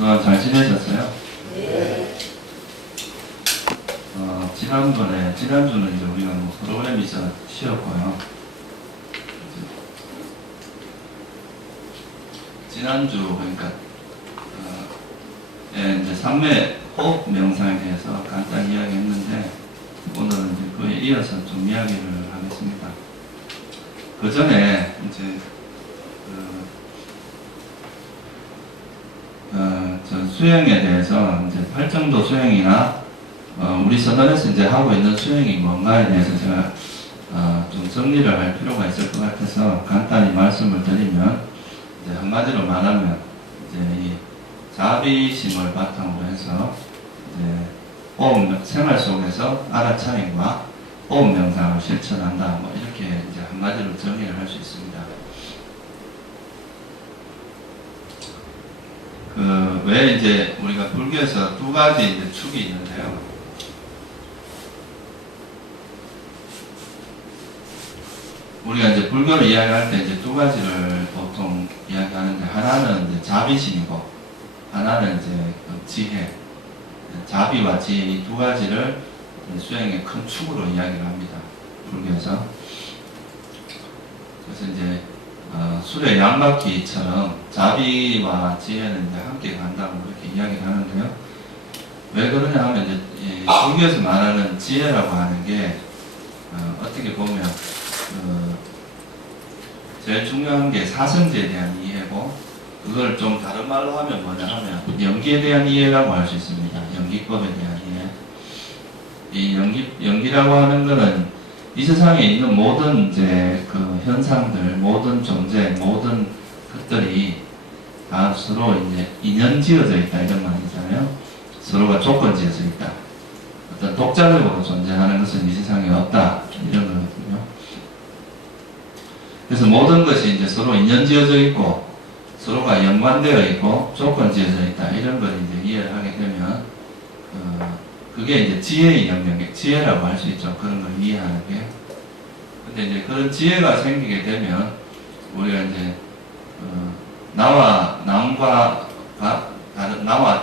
그동안 잘 지내셨어요? 네. 지난주는 이제 우리가 뭐 프로그램이 있어서 쉬었고요. 지난주, 그러니까, 이제 삼매 호흡 명상에 대해서 간단히 이야기했는데, 오늘은 이제 그에 이어서 좀 이야기를 하겠습니다. 그 전에, 이제, 저 수행에 대해서 이제 8정도 수행이나 우리 서던에서 이제 하고 있는 수행이 뭔가에 대해서 제가 좀 정리를 할 필요가 있을 것 같아서 간단히 말씀을 드리면, 이제 한마디로 말하면 이제 이 자비심을 바탕으로 해서 이제 호흡 생활 속에서 알아차림과 호흡 명상을 실천한다, 뭐 이렇게 이제 한마디로 정리를 할 수 있습니다. 왜 이제 우리가 불교에서 두 가지 이제 축이 있는데요. 우리가 이제 불교를 이야기할 때 이제 두 가지를 보통 이야기하는데, 하나는 이제 자비심이고, 하나는 이제 지혜. 자비와 지혜, 이 두 가지를 수행의 큰 축으로 이야기를 합니다. 불교에서. 그래서 이제 술의 양바퀴처럼 자비와 지혜는 이제 함께 간다고 그렇게 이야기를 하는데요. 왜 그러냐 하면 이제 불교에서 말하는 지혜라고 하는 게 어떻게 보면 제일 중요한 게 사성제에 대한 이해고, 그걸 좀 다른 말로 하면 뭐냐 하면 연기에 대한 이해라고 할 수 있습니다. 연기법에 대한 이해. 이 연기라고 하는 거는 이 세상에 있는 모든 이제 그 현상들, 모든 존재, 모든 것들이 다 서로 이제 인연 지어져 있다, 이런 말이잖아요. 서로가 조건 지어져 있다. 어떤 독자적으로 존재하는 것은 이 세상에 없다, 이런 거거든요. 그래서 모든 것이 이제 서로 인연 지어져 있고, 서로가 연관되어 있고, 조건 지어져 있다, 이런 걸 이제 이해를 하게 되면, 그게 이제 지혜의 영역에, 지혜라고 할 수 있죠. 그런 걸 이해하는 게. 근데 이제 그런 지혜가 생기게 되면, 우리가 이제, 나와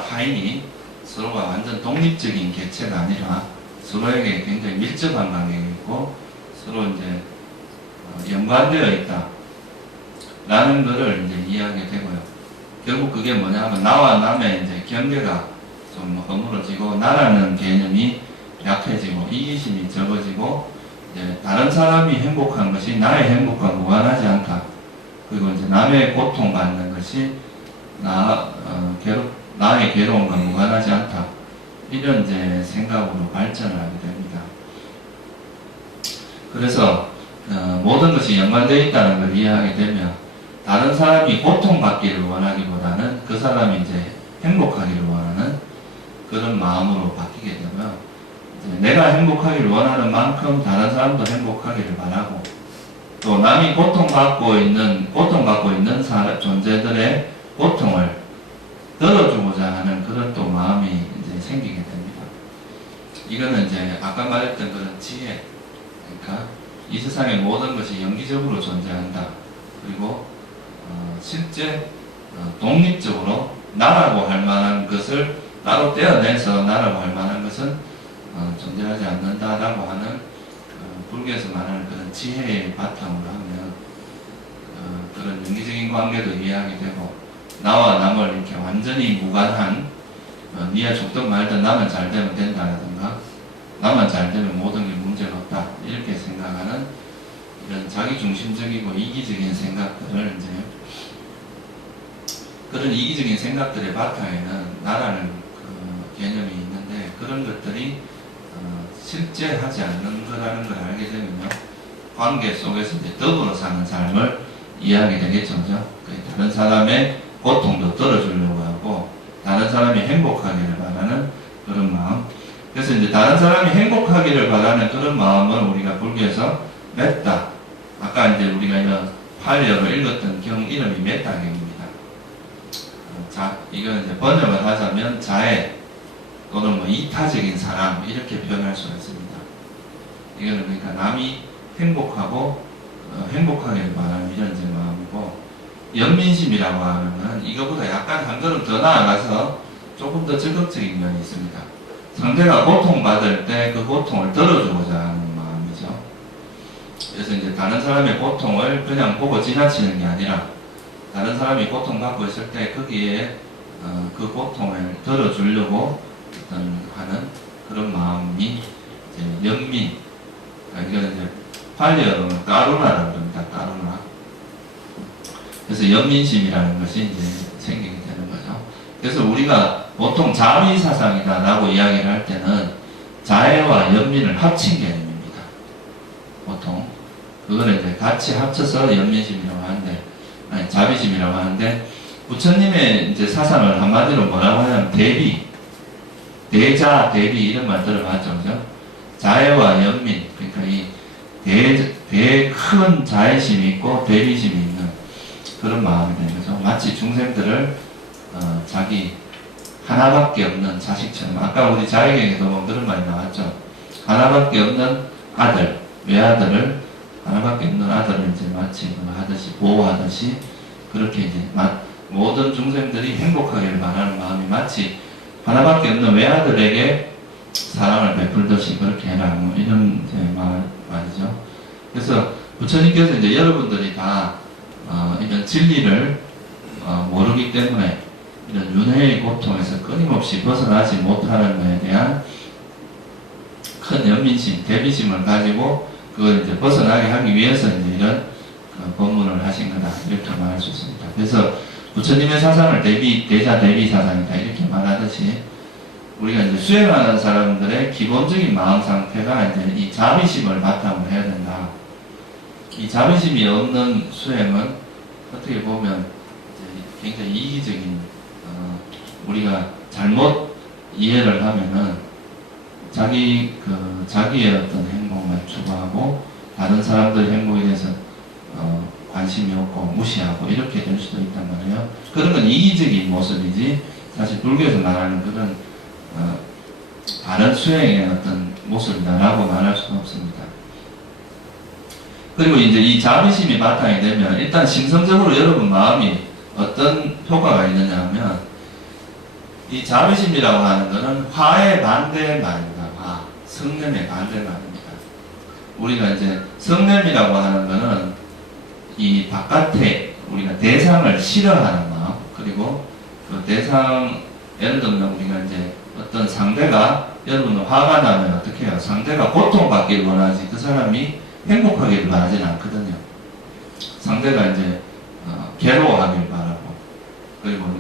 타인이 서로가 완전 독립적인 개체가 아니라 서로에게 굉장히 밀접한 관계가 있고, 서로 이제, 연관되어 있다. 라는 것을 이제 이해하게 되고요. 결국 그게 뭐냐 하면, 나와 남의 이제 경계가 좀 허물어지고, 나라는 개념이 약해지고, 이기심이 적어지고, 이제 다른 사람이 행복한 것이 나의 행복과 무관하지 않다. 그리고 이제 남의 고통받는 것이 나의 괴로움과 무관하지 않다. 이런 이제 생각으로 발전을 하게 됩니다. 그래서 모든 것이 연관되어 있다는 걸 이해하게 되면, 다른 사람이 고통받기를 원하기보다는 그 사람이 이제 행복하기를 원하는 그런 마음으로 바뀌게 되면, 이제 내가 행복하기를 원하는 만큼 다른 사람도 행복하기를 바라고, 또 남이 고통받고 있는 존재들의 고통을 덜어주고자 하는 그런 또 마음이 이제 생기게 됩니다. 이거는 이제 아까 말했던 그런 지혜, 그러니까 이 세상의 모든 것이 영기적으로 존재한다. 그리고 실제 독립적으로 나라고 할 만한 것을 따로 떼어내서 나라고 할 만한 것은 존재하지 않는다라고 하는 불교에서 말하는 그런 지혜의 바탕으로 하면 그런 영기적인 관계도 이해하게 되고, 나와 남을 이렇게 완전히 무관한 니가 죽든 말든 나만 잘 되면 된다라든가, 나만 잘 되면 모든 게 문제가 없다, 이렇게 생각하는 이런 자기중심적이고 이기적인 생각들을 이제, 그런 이기적인 생각들의 바탕에는 나라는 그 개념이 있는데, 그런 것들이 실제 하지 않는 거라는 걸 알게 되면요, 관계 속에서 이제 더불어 사는 삶을 이해하게 되겠죠. 다른 사람의 고통도 덜어주려고 하고, 다른 사람이 행복하기를 바라는 그런 마음. 그래서 이제 다른 사람이 행복하기를 바라는 그런 마음을 우리가 불교에서 맺다. 아까 이제 우리가 이런 팔려로 읽었던 경 이름이 맺다경입니다. 이건 이제 번역을 하자면 자애 또는 뭐 이타적인 사랑, 이렇게 표현할 수가 있습니다. 이거는 그러니까 남이 행복하고 행복하기를 바라는 이런 제 마음이고, 연민심이라고 하는 건 자비심은 이거보다 약간 한 걸음 더 나아가서 조금 더 적극적인 면이 있습니다. 상대가 고통받을 때 그 고통을 덜어주고자 하는 마음이죠. 그래서 이제 다른 사람의 고통을 그냥 보고 지나치는 게 아니라 다른 사람이 고통받고 있을 때 거기에 그 고통을 덜어주려고 어떤 하는 그런 마음이 이제 연민, 이거는 이제 팔리어로는 까루나라고 합니다. 까루나. 그래서 연민심이라는 것이 이제 생기게 되는 거죠. 그래서 우리가 보통 자비사상이다라고 이야기를 할 때는 자애와 연민을 합친 개념입니다. 보통 그거를 이제 같이 합쳐서 연민심이라고 하는데, 아니 자비심이라고 하는데, 부처님의 이제 사상을 한마디로 뭐라고 하냐면 대비, 대자, 대비 이런 말 들어봤죠, 그죠? 자애와 연민, 그러니까 이 큰 자애심이 있고 대비심이 있는 그런 마음이 되는 거죠. 마치 중생들을 자기 하나밖에 없는 자식처럼, 아까 우리 자애경에도 뭐 그런 말이 나왔죠. 하나밖에 없는 아들, 외아들을 하나밖에 없는 아들을 이제 마치 하듯이 보호하듯이 그렇게 이제 모든 중생들이 행복하기를 바라는 마음이 마치 하나밖에 없는 외아들에게 사랑을 베풀듯이 그렇게 해라, 뭐 이런 이제 말이죠. 그래서 부처님께서 이제 여러분들이 다 이런 진리를 모르기 때문에 이런 윤회의 고통에서 끊임없이 벗어나지 못하는 것에 대한 큰 연민심, 대비심을 가지고 그걸 이제 벗어나게 하기 위해서 이제 이런 법문을 하신 거다, 이렇게 말할 수 있습니다. 그래서 부처님의 사상을 대자 대비 사상이다, 이렇게 말하듯이 우리가 이제 수행하는 사람들의 기본적인 마음 상태가 이제 이 자비심을 바탕으로 해야 된다. 이 자비심이 없는 수행은 어떻게 보면 이제 굉장히 이기적인, 우리가 잘못 이해를 하면은 자기의 어떤 행복만 추구하고 다른 사람들의 행복에 대해서 관심이 없고 무시하고 이렇게 될 수도 있단 말이에요. 그런 건 이기적인 모습이지 사실 불교에서 말하는 그런 다른 수행의 어떤 모습이다라고 말할 수는 없습니다. 그리고 이제 이 자비심이 바탕이 되면 일단 심성적으로 여러분 마음이 어떤 효과가 있느냐 하면, 이 자비심이라고 하는 것은 화의 반대 말입니다. 화, 성냄의 반대 말입니다. 우리가 이제 성냄이라고 하는 것은 이 바깥에 우리가 대상을 싫어하는 마음, 그리고 그 대상, 예를 들면 우리가 이제 어떤 상대가, 여러분은 화가 나면 어떻게 해요? 상대가 고통받기를 원하지 그 사람이 행복하기를 바라지는 않거든요. 상대가 이제 괴로워하길 바라고, 그리고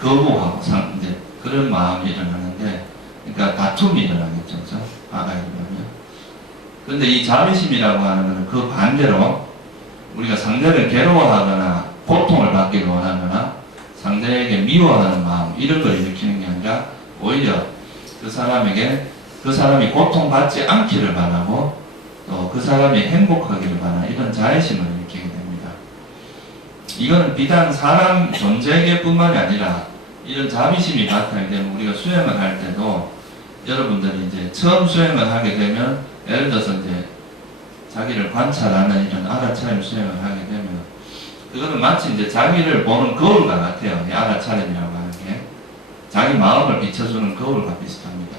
거부하고 이제 그런 마음이 일어나는데, 그러니까 다툼이 일어나겠죠, 그죠? 화가 일어나면. 그런데 이 자비심이라고 하는 것은 그 반대로 우리가 상대를 괴로워하거나 고통을 받기를 원하거나 상대에게 미워하는 마음, 이런 걸 일으키는 게 아니라 오히려 그 사람이 고통받지 않기를 바라고 또 그 사람이 행복하기를 바라는 이런 자애심을 일으키게 됩니다. 이거는 비단 사람 존재에게 뿐만이 아니라 이런 자비심이 바탕이 되면 우리가 수행을 할 때도, 여러분들이 이제 처음 수행을 하게 되면, 예를 들어서 이제 자기를 관찰하는 이런 알아차림 수행을 하게 되면, 그거는 마치 이제 자기를 보는 거울과 같아요. 이 알아차림이라고 하는 게 자기 마음을 비춰주는 거울과 비슷합니다.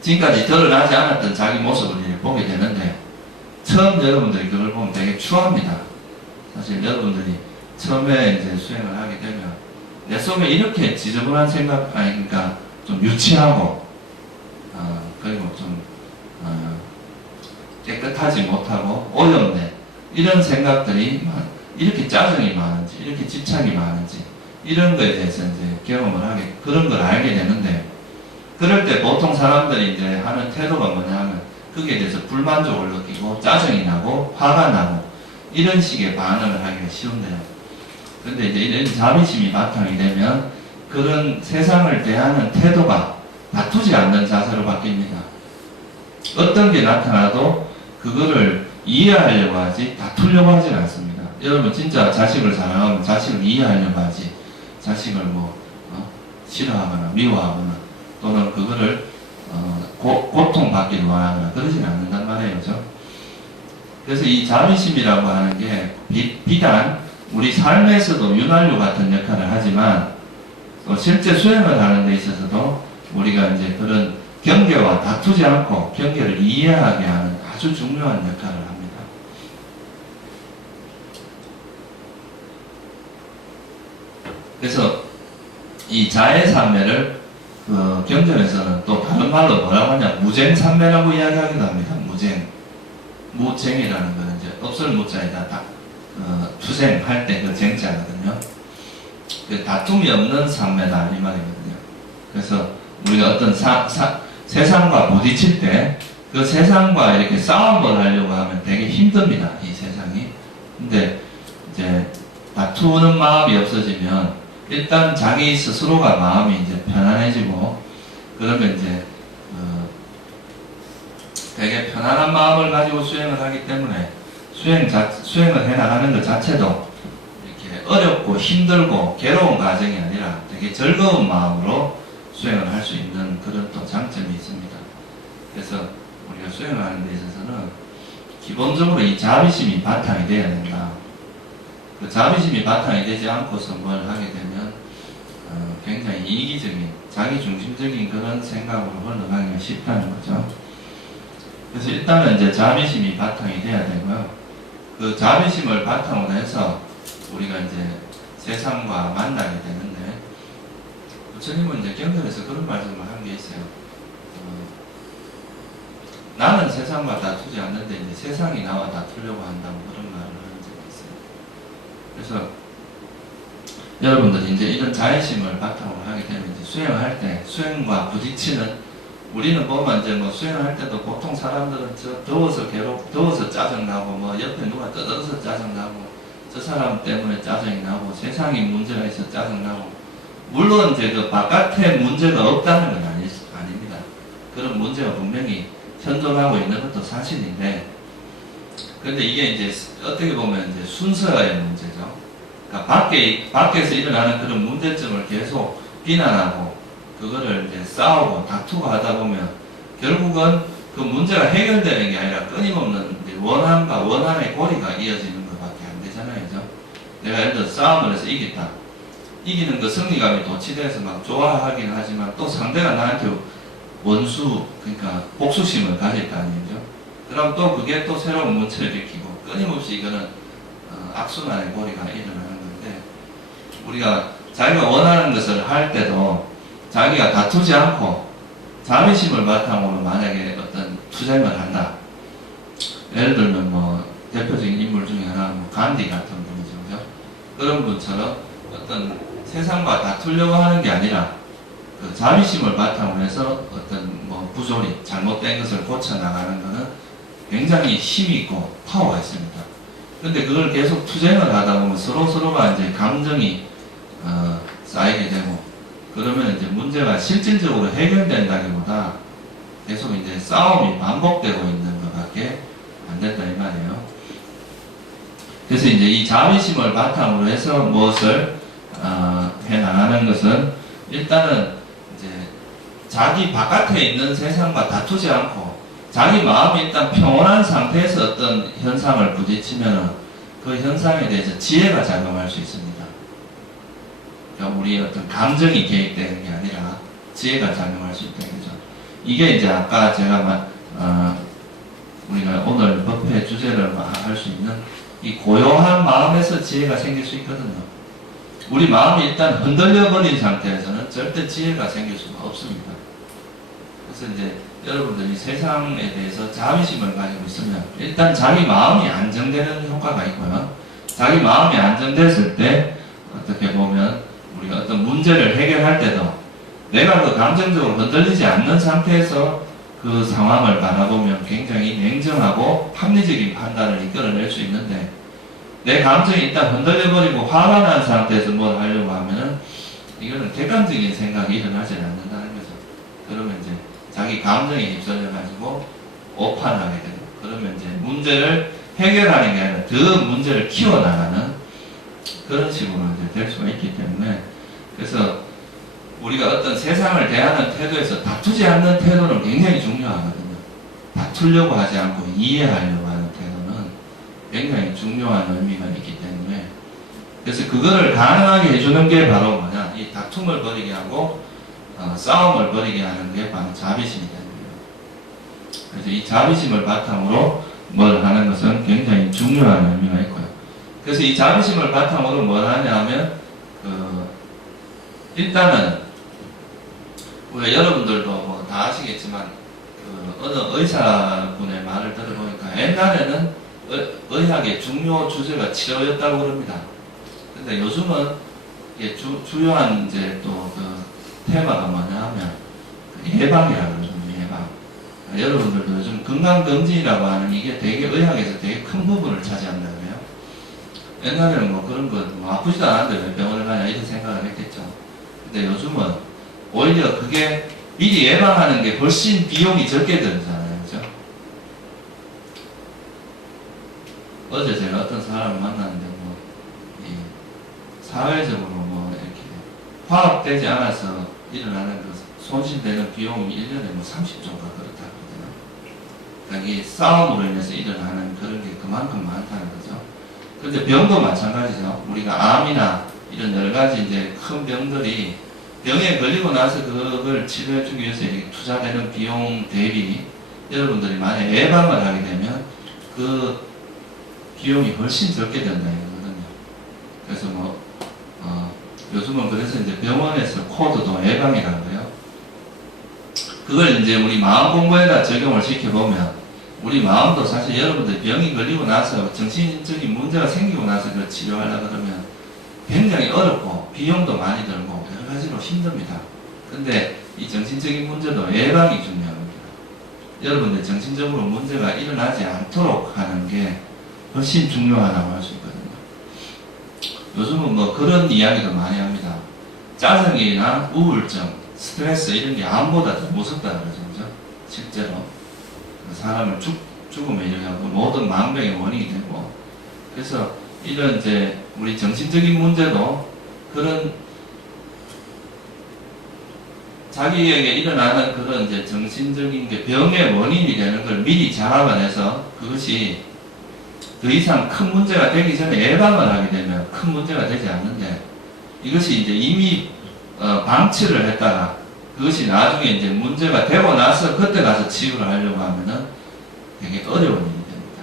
지금까지 드러나지 않았던 자기 모습을 이제 보게 되는데, 처음 여러분들이 그걸 보면 되게 추합니다. 사실 여러분들이 처음에 이제 수행을 하게 되면 내 속에 이렇게 지저분한 생각, 그러니까 좀 유치하고 그리고 좀 깨끗하지 못하고 어렵네, 이런 생각들이 이렇게 짜증이 많은지, 이렇게 집착이 많은지, 이런 거에 대해서 이제 경험을 하게, 그런 걸 알게 되는데, 그럴 때 보통 사람들이 이제 하는 태도가 뭐냐 하면 거기에 대해서 불만족을 느끼고 짜증이 나고 화가 나고 이런 식의 반응을 하기가 쉬운데요. 근데 이제 이런 자비심이 바탕이 되면 그런 세상을 대하는 태도가 다투지 않는 자세로 바뀝니다. 어떤 게 나타나도 그거를 이해하려고 하지 다투려고 하지 않습니다. 여러분 진짜 자식을 사랑하면 자식을 이해하려고 하지, 자식을 싫어하거나 미워하거나 또는 그거를 고통받기를 원하거나 그러진 않는단 말이에요. 그죠? 그래서 이 자비심이라고 하는 게 비단 우리 삶에서도 윤활유 같은 역할을 하지만 또 실제 수행을 하는 데 있어서도 우리가 이제 그런 경계와 다투지 않고 경계를 이해하게 하는 아주 중요한 역할을 합니다. 그래서 이 자해산매를 그 경전에서는 또 다른 말로 뭐라고 하냐, 무쟁산매라고 이야기하기도 합니다. 무쟁이라는 거는 이제 없을 무자에다 투쟁할 때 그 쟁자거든요. 그 다툼이 없는 산매다 이 말이거든요. 그래서 우리가 어떤 세상과 부딪힐 때 그 세상과 이렇게 싸움을 하려고 하면 되게 힘듭니다. 이 세상이. 근데 이제 다투는 마음이 없어지면 일단 자기 스스로가 마음이 이제 편안해지고 그러면 이제 되게 편안한 마음을 가지고 수행을 하기 때문에 수행을 해나가는 것 자체도 이렇게 어렵고 힘들고 괴로운 과정이 아니라 되게 즐거운 마음으로 수행을 할 수 있는 그런 또 장점이 있습니다. 그래서 우리가 수행을 하는 데 있어서는 기본적으로 이 자비심이 바탕이 되어야 된다. 그 자비심이 바탕이 되지 않고서 뭘 하게 되면 굉장히 이기적인, 자기중심적인 그런 생각으로 흘러가기가 쉽다는 거죠. 그래서 일단은 이제 자비심이 바탕이 돼야 되고요. 그 자비심을 바탕으로 해서 우리가 이제 세상과 만나게 되는데, 부처님은 이제 경전에서 그런 말씀을 한 게 있어요. 나는 세상과 다투지 않는데 이제 세상이 나와 다투려고 한다고 그런 말을 하는 적이 있어요. 그래서 여러분들이 이제 이런 자애심을 바탕으로 하게 되면 이제 수행을 할 때 수행과 부딪히는, 우리는 보면 이제 뭐 수행을 할 때도 보통 사람들은 더워서 짜증나고 뭐 옆에 누가 떠들어서 짜증나고 저 사람 때문에 짜증이 나고 세상에 문제가 있어 짜증나고, 물론 이제 그 바깥에 문제가 없다는 건 아닙니다. 그런 문제가 분명히 현존하고 있는 것도 사실인데, 근데 이게 이제 어떻게 보면 이제 순서의 문제죠. 그러니까 밖에서 일어나는 그런 문제점을 계속 비난하고 그거를 이제 싸우고 다투고 하다 보면 결국은 그 문제가 해결되는 게 아니라 끊임없는 원한과 원한의 고리가 이어지는 것밖에 안 되잖아요. 그죠? 내가 예를 들어 싸움을 해서 이겼다. 이기는 그 승리감이 도취돼서 막 좋아하긴 하지만 또 상대가 나한테 원수, 그러니까 복수심을 가질 거 아니죠. 그럼 또 그게 또 새로운 문제를 일으키고 끊임없이 이거는 악순환의 고리가 일어나는 건데, 우리가 자기가 원하는 것을 할 때도 자기가 다투지 않고 자비심을 바탕으로 만약에 어떤 투쟁을 한다. 예를 들면 뭐 대표적인 인물 중에 하나 뭐 간디 같은 분이죠. 그죠? 그런 분처럼 어떤 세상과 다투려고 하는 게 아니라 그 자비심을 바탕으로 해서 어떤 뭐 부조리, 잘못된 것을 고쳐나가는 것은 굉장히 힘이 있고 파워가 있습니다. 근데 그걸 계속 투쟁을 하다 보면 서로가 이제 감정이 쌓이게 되고, 그러면 이제 문제가 실질적으로 해결된다기보다 계속 이제 싸움이 반복되고 있는 것밖에 안 된다 이 말이에요. 그래서 이제 이 자비심을 바탕으로 해서 무엇을 해나가는 것은 일단은 이제 자기 바깥에 있는 세상과 다투지 않고 자기 마음이 일단 평온한 상태에서 어떤 현상을 부딪히면 그 현상에 대해서 지혜가 작용할 수 있습니다. 그러니까 우리 어떤 감정이 개입되는 게 아니라 지혜가 작용할 수 있다는 거죠. 이게 이제 아까 제가 우리가 오늘 법회 주제를 할 수 있는 이 고요한 마음에서 지혜가 생길 수 있거든요. 우리 마음이 일단 흔들려 버린 상태에서는 절대 지혜가 생길 수가 없습니다. 그래서 이제 여러분들이 세상에 대해서 자비심을 가지고 있으면 일단 자기 마음이 안정되는 효과가 있고요. 자기 마음이 안정됐을 때 어떻게 보면 우리가 어떤 문제를 해결할 때도 내가 그 감정적으로 흔들리지 않는 상태에서 그 상황을 바라보면 굉장히 냉정하고 합리적인 판단을 이끌어낼 수 있는데, 내 감정이 일단 흔들려버리고 화가 난 상태에서 뭘 하려고 하면은 이거는 객관적인 생각이 일어나지 않는다는 거죠. 그러면 이제 자기 감정에 휩쓸려가지고 오판하게 되고, 그러면 이제 문제를 해결하는 게 아니라 더 문제를 키워나가는 그런 식으로 이제 될 수가 있기 때문에, 그래서 우리가 어떤 세상을 대하는 태도에서 다투지 않는 태도는 굉장히 중요하거든요. 다투려고 하지 않고 이해하려고 하는 태도는 굉장히 중요한 의미가 있기 때문에 그래서 그거를 가능하게 해주는 게 바로 뭐냐, 이 다툼을 벌이게 하고 싸움을 벌이게 하는 게 바로 자비심이 되는 거예요. 그래서 이 자비심을 바탕으로 뭘 하는 것은 굉장히 중요한 의미가 있고요. 그래서 이 자비심을 바탕으로 뭘 하냐 하면 일단은 우리 여러분들도 뭐 다 아시겠지만 어느 의사분의 말을 들어보니까 옛날에는 의학의 중요 주제가 치료였다고 그럽니다. 근데 요즘은 이게 주요한 이제 또 그 테마가 뭐냐 하면 예방이라고 그러거든요. 예방. 여러분들도 요즘 건강검진이라고 하는 이게 되게 의학에서 되게 큰 부분을 차지한다 그래요. 옛날에는 뭐 그런 거 뭐 아프지도 않았는데 왜 병원을 가냐 이런 생각을 했겠죠. 근데 요즘은 오히려 그게 미리 예방하는 게 훨씬 비용이 적게 들잖아요. 그죠? 어제 제가 어떤 사람을 만났는데 뭐 사회적으로 뭐 이렇게 화합되지 않아서 일어나는 그 손실되는 비용이 1년에 뭐 30조가 그렇다 그러잖아요. 그러니까 이 싸움으로 인해서 일어나는 그런 게 그만큼 많다는 거죠. 근데 병도 마찬가지죠. 우리가 암이나 이런 여러 가지 이제 큰 병들이 병에 걸리고 나서 그걸 치료해주기 위해서 투자되는 비용 대비 여러분들이 만약 예방을 하게 되면 그 비용이 훨씬 적게 된다는 거거든요. 그래서 뭐 요즘은 그래서 이제 병원에서 코드도 예방이라고 해요. 그걸 이제 우리 마음 공부에다 적용을 시켜보면 우리 마음도 사실 여러분들 병이 걸리고 나서 정신적인 문제가 생기고 나서 그걸 치료하려고 그러면 굉장히 어렵고 비용도 많이 들고 여러 가지로 힘듭니다. 근데 이 정신적인 문제도 예방이 중요합니다. 여러분들 정신적으로 문제가 일어나지 않도록 하는 게 훨씬 중요하다고 할 수 있거든요. 요즘은 뭐 그런 이야기도 많이 합니다. 짜증이나 우울증, 스트레스 이런 게 암보다 더 무섭다 그러죠. 그죠? 실제로 사람을 죽음에 이르게 모든 망병의 원인이 되고, 그래서 이런 이제 우리 정신적인 문제도 그런 자기에게 일어나는 그런 이제 정신적인 게 병의 원인이 되는 걸 미리 자각을 해서 그것이 더 이상 큰 문제가 되기 전에 예방을 하게 되면 큰 문제가 되지 않는데, 이것이 이제 이미 방치를 했다가 그것이 나중에 이제 문제가 되고 나서 그때 가서 치유를 하려고 하면은 되게 어려운 일이 됩니다.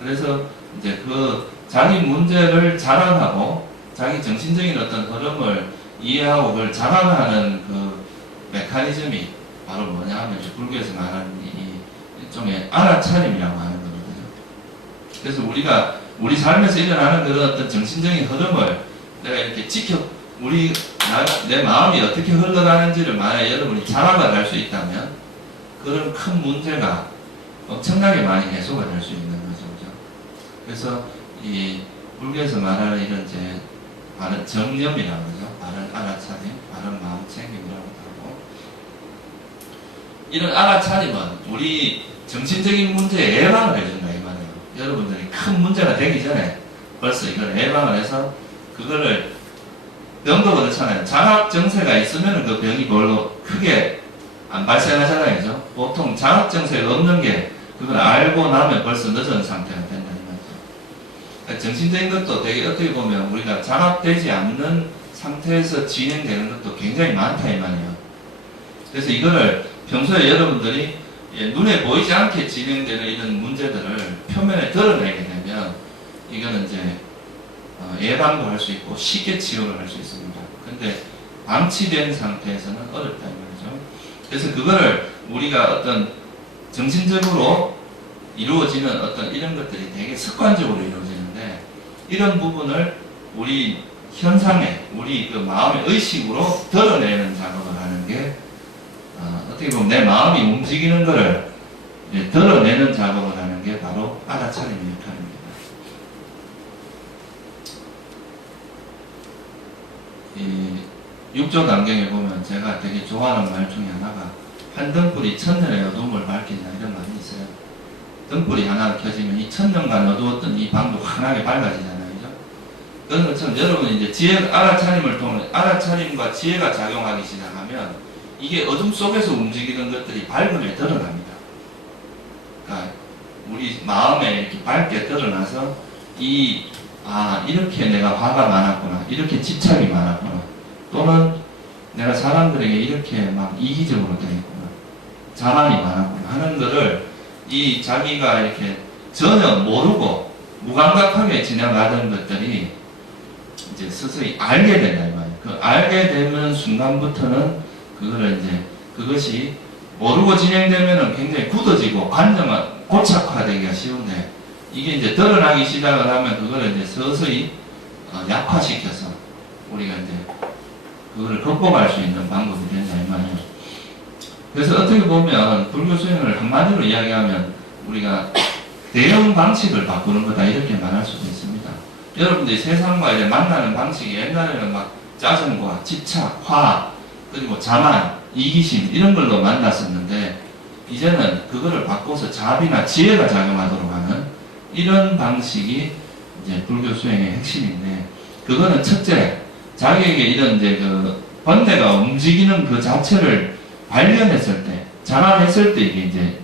그래서 이제 그 자기 문제를 자각하고 자기 정신적인 어떤 흐름을 이해하고 그걸 자각하는 그 메커니즘이 바로 뭐냐 하면 이제 불교에서 말하는 이 일종의 알아차림이라고 하는 거거든요. 그래서 우리가 우리 삶에서 일어나는 그런 어떤 정신적인 흐름을 내가 이렇게 내 마음이 어떻게 흘러가는지를 만약 여러분이 자각을 할 수 있다면 그런 큰 문제가 엄청나게 많이 해소가 될 수 있는 거죠. 그죠? 그래서 이 불교에서 말하는 이런 이제 바른 정념이라고 그러죠. 바른 알아차림, 바른 마음 챙김이라고 하고, 이런 알아차림은 우리 정신적인 문제에 예방을 해준다 이 말이에요. 여러분들이 큰 문제가 되기 전에 벌써 이걸 예방을 해서 그거를 병도 그렇잖아요. 자각정세가 있으면 그 병이 별로 크게 안 발생하잖아요. 그죠? 보통 자각정세가 없는 게 그걸 알고 나면 벌써 늦은 상태가 된다 이 말이죠. 그러니까 정신적인 것도 되게 어떻게 보면 우리가 자각되지 않는 상태에서 진행되는 것도 굉장히 많다 이 말이에요. 그래서 이거를 평소에 여러분들이 눈에 보이지 않게 진행되는 이런 문제들을 표면에 드러내게 되면 이거는 이제 예방도 할 수 있고 쉽게 치료를 할 수 있습니다. 근데 방치된 상태에서는 어렵다 이 말이죠. 그래서 그거를 우리가 어떤 정신적으로 이루어지는 어떤 이런 것들이 되게 습관적으로 이루어지는데, 이런 부분을 우리 현상에 우리 그 마음의 의식으로 드러내는 작업을 하는 게 어떻게 보면 내 마음이 움직이는 것을 드러내는 작업을 하는 게 바로 알아차림의 역할입니다. 이 육조 단경에 보면 제가 되게 좋아하는 말 중에 하나가 한 등불이 천년의 어두움을 밝히냐 이런 말이 있어요. 등불이 하나 켜지면 이 천년간 어두웠던 이 방도 환하게 밝아지잖아요. 그죠? 그런 것처럼 여러분이 이제 지혜, 알아차림을 통해 알아차림과 지혜가 작용하기 시작하면 이게 어둠 속에서 움직이는 것들이 밝음에 드러납니다. 그러니까 우리 마음에 이렇게 밝게 드러나서 이 아, 이렇게 내가 화가 많았구나, 이렇게 집착이 많았구나, 또는 내가 사람들에게 이렇게 막 이기적으로 되겠구나, 자만이 많았구나 하는 거를 이 자기가 이렇게 전혀 모르고 무감각하게 지나가던 것들이 이제 서서히 알게 된다 이 말이에요. 그 알게 되는 순간부터는 그거를 이제 그것이 모르고 진행되면은 굉장히 굳어지고 관념은 고착화되기가 쉬운데, 이게 이제 드러나기 시작을 하면 그거를 이제 서서히 약화시켜서 우리가 이제 그거를 극복할 수 있는 방법이 된다 이 말이에요. 그래서 어떻게 보면 불교 수행을 한마디로 이야기하면 우리가 대응 방식을 바꾸는 거다 이렇게 말할 수도 있습니다. 여러분들이 세상과 이제 만나는 방식이 옛날에는 막 짜증과 집착, 화, 그리고 자만, 이기심 이런 걸로 만났었는데, 이제는 그거를 바꿔서 자비나 지혜가 작용하도록 하는 이런 방식이 이제 불교 수행의 핵심인데, 그거는 첫째, 자기에게 이런 이제 그 번뇌가 움직이는 그 자체를 발견했을 때, 자각했을 때 이게 이제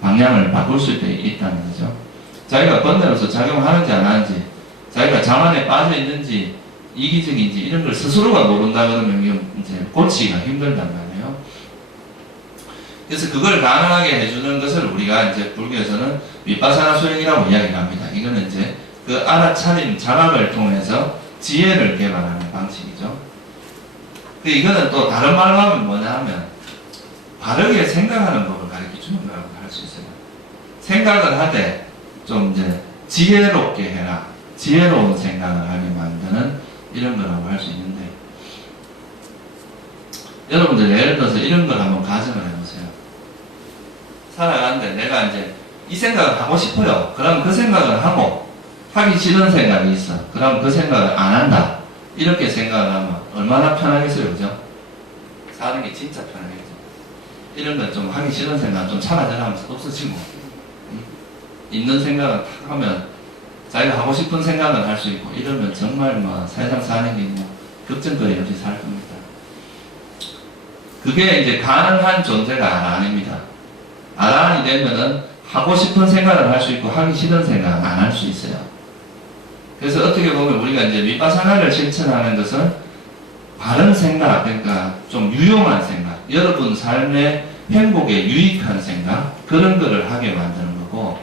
방향을 바꿀 수 있다는 거죠. 자기가 번뇌로서 작용하는지 안 하는지, 자기가 자만에 빠져 있는지 이기적인지 이런 걸 스스로가 모른다 그러면 이제 고치기가 힘들단 말이에요. 그래서 그걸 가능하게 해주는 것을 우리가 이제 불교에서는 윗바사나 수행이라고 이야기를 합니다. 이거는 이제 그 알아차림, 자각을 통해서 지혜를 개발하는 방식이죠. 이거는 또 다른 말로 하면 뭐냐 하면 바르게 생각하는 법을 가르쳐 주는 거라고 할 수 있어요. 생각을 하되 좀 이제 지혜롭게 해라, 지혜로운 생각을 하게 만드는 이런 거라고 할 수 있는데, 여러분들 예를 들어서 이런 걸 한번 가정을 해보세요. 살아가는데 내가 이제 이 생각을 하고 싶어요. 그럼 그 생각을 하고, 하기 싫은 생각이 있어. 그럼 그 생각을 안 한다. 이렇게 생각을 하면 얼마나 편하겠어요, 그죠? 사는 게 진짜 편하겠죠. 이런 건 좀 하기 싫은 생각 좀 사라져라 하면서 없어지고, 있는 생각을 탁 하면 자기가 하고 싶은 생각을 할 수 있고, 이러면 정말 뭐 세상 사는 게 뭐 걱정거리 없이 살 겁니다. 그게 이제 가능한 존재가 아닙니다. 아라한이 되면은 하고 싶은 생각을 할 수 있고 하기 싫은 생각을 안 할 수 있어요. 그래서 어떻게 보면 우리가 이제 위파사나를 실천하는 것은 바른 생각, 그러니까 좀 유용한 생각, 여러분 삶의 행복에 유익한 생각, 그런 거를 하게 만드는 거고,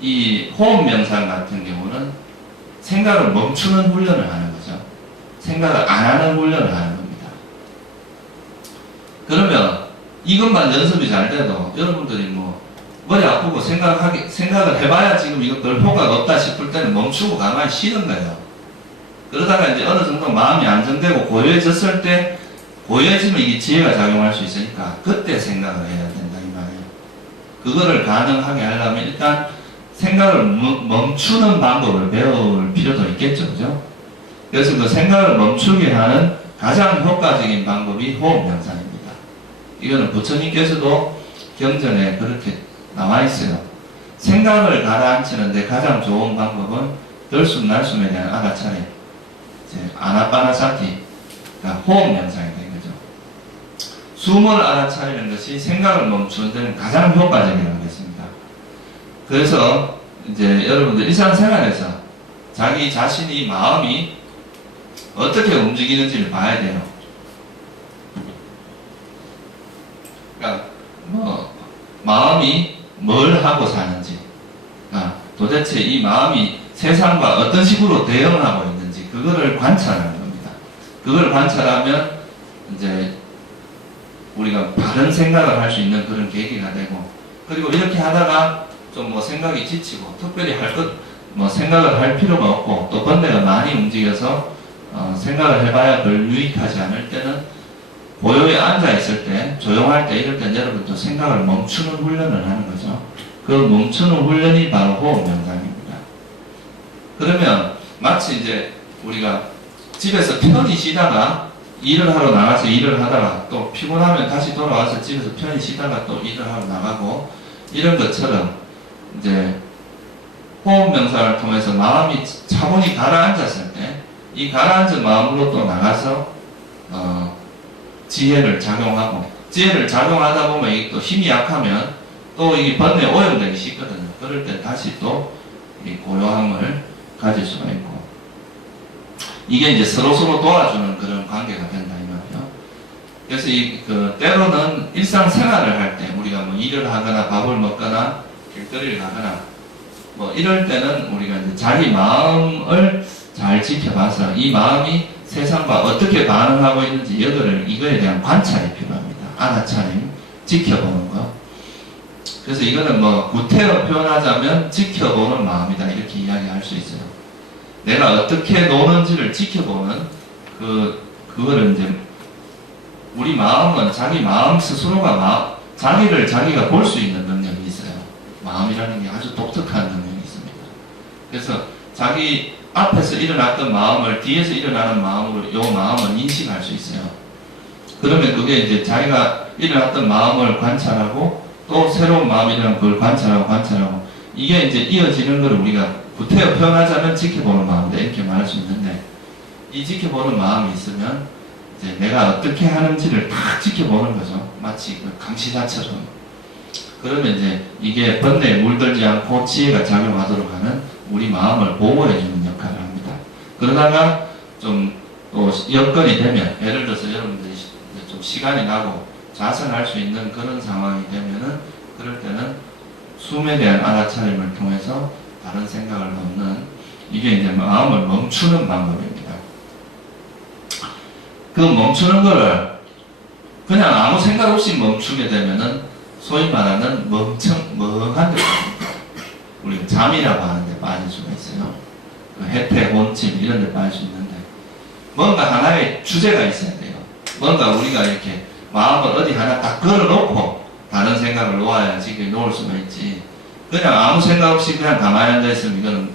이 호흡 명상 같은 경우는 생각을 멈추는 훈련을 하는 거죠. 생각을 안 하는 훈련을 하는 겁니다. 그러면 이것만 연습이 잘 돼도 여러분들이 뭐 머리 아프고 생각을 해봐야 지금 이거 별 효과가 없다 싶을 때는 멈추고 가만히 쉬는 거예요. 그러다가 이제 어느 정도 마음이 안정되고 고요해졌을 때, 고요해지면 이게 지혜가 작용할 수 있으니까 그때 생각을 해야 된다 이 말이에요. 그거를 가능하게 하려면 일단 생각을 멈추는 방법을 배울 필요도 있겠죠, 그죠? 그래서 그 생각을 멈추게 하는 가장 효과적인 방법이 호흡 명상입니다. 이거는 부처님께서도 경전에 그렇게 나와 있어요. 생각을 가라앉히는데 가장 좋은 방법은 들숨 날숨에 대한 알아차림, 이제 아나파나사티, 그러니까 호흡 명상이 된 거죠. 숨을 알아차리는 것이 생각을 멈추는 데는 가장 효과적이라고 했습니다. 그래서 이제 여러분들 일상생활에서 자기 자신이 마음이 어떻게 움직이는지를 봐야 돼요. 그러니까 뭐 마음이 뭘 하고 사는지, 그러니까 도대체 이 마음이 세상과 어떤 식으로 대응을 하고 있는지 그거를 관찰하는 겁니다. 그걸 관찰하면 이제 우리가 바른 생각을 할 수 있는 그런 계기가 되고, 그리고 이렇게 하다가 좀 뭐 생각이 지치고 특별히 뭐 생각을 할 필요가 없고 또 번뇌가 많이 움직여서 생각을 해봐야 별 유익하지 않을 때는 고요에 앉아 있을 때, 조용할 때, 이럴 땐 여러분도 생각을 멈추는 훈련을 하는 거죠. 그 멈추는 훈련이 바로 호흡 명상입니다. 그러면 마치 이제 우리가 집에서 편히 쉬다가 일을 하러 나가서 일을 하다가 또 피곤하면 다시 돌아와서 집에서 편히 쉬다가 또 일을 하러 나가고, 이런 것처럼 이제 호흡 명상을 통해서 마음이 차분히 가라앉았을 때 이 가라앉은 마음으로 또 나가서 지혜를 작용하고, 지혜를 작용하다 보면 이게 또 힘이 약하면 또 이 번뇌에 오염되기 쉽거든요. 그럴 때 다시 또 이 고요함을 가질 수가 있고, 이게 이제 서로서로 도와주는 그런 관계가 된다 이 말이에요. 그래서 때로는 일상생활을 할 때 우리가 뭐 일을 하거나 밥을 먹거나 길거리를 가거나 뭐 이럴 때는 우리가 이제 자기 마음을 잘 지켜봐서 이 마음이 세상과 어떻게 반응하고 있는지 이거에 대한 관찰이 필요합니다. 알아차림, 지켜보는 거. 그래서 이거는 뭐 구태여 표현하자면 지켜보는 마음이다 이렇게 이야기할 수 있어요. 내가 어떻게 노는지를 지켜보는 그거를 이제 우리 마음은 자기 마음 스스로가 자기를 자기가 볼 수 있는 능력이 있어요. 마음이라는 게 아주 독특한 능력이 있습니다. 그래서 자기 앞에서 일어났던 마음을 뒤에서 일어나는 마음으로 이 마음을 인식할 수 있어요. 그러면 그게 이제 자기가 일어났던 마음을 관찰하고 또 새로운 마음이 일어나면 그걸 관찰하고 이게 이제 이어지는 걸 우리가 구태여 표현하자면 지켜보는 마음이다 이렇게 말할 수 있는데, 이 지켜보는 마음이 있으면 이제 내가 어떻게 하는지를 다 지켜보는 거죠. 마치 그 감시자처럼. 그러면 이제 이게 번뇌에 물들지 않고 지혜가 작용하도록 하는 우리 마음을 보호해주는 역할을 합니다. 그러다가 좀 또 여건이 되면, 예를 들어서 여러분들이 좀 시간이 나고 자선할 수 있는 그런 상황이 되면은, 그럴 때는 숨에 대한 알아차림을 통해서 다른 생각을 넣는, 이게 이제 마음을 멈추는 방법입니다. 그 멈추는 거를 그냥 아무 생각 없이 멈추게 되면은 소위 말하는 멍한 데 우리가 잠이라고 하는데 빠질 수가 있어요. 그 해태, 혼침 이런 데 빠질 수 있는데, 뭔가 하나의 주제가 있어야 돼요. 뭔가 우리가 이렇게 마음을 어디 하나 딱 걸어놓고 다른 생각을 놓아야지 놓을 수가 있지, 그냥 아무 생각 없이 그냥 가만히 앉아있으면 이거는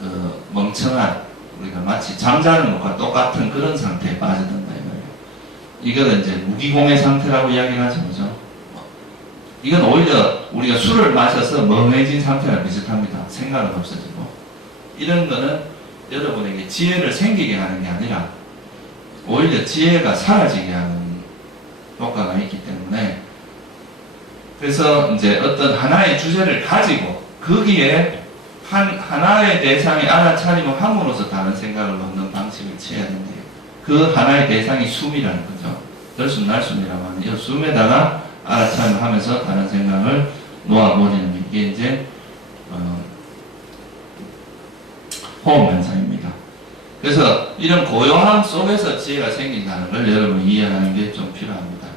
그 멍청한, 우리가 마치 잠자는 것과 똑같은 그런 상태에 빠져든다 이 말이에요. 이거는 이제 무기공의 상태라고 이야기를 하죠, 그죠? 이건 오히려 우리가 술을 마셔서 멍해진 상태랑 비슷합니다. 생각은 없어지고. 이런 거는 여러분에게 지혜를 생기게 하는 게 아니라 오히려 지혜가 사라지게 하는 효과가 있기 때문에, 그래서 이제 어떤 하나의 주제를 가지고 거기에 하나의 대상이 알아차림을 함으로써 다른 생각을 넣는 방식을 취해야 된대요. 그 하나의 대상이 숨이라는 거죠. 들숨 날숨이라고 하는 이 숨에다가 알아차림을 하면서 다른 생각을 놓아버리는 게 이제 호흡 현상입니다. 그래서 이런 고요함 속에서 지혜가 생긴다는 걸 여러분이 이해하는 게 좀 필요합니다.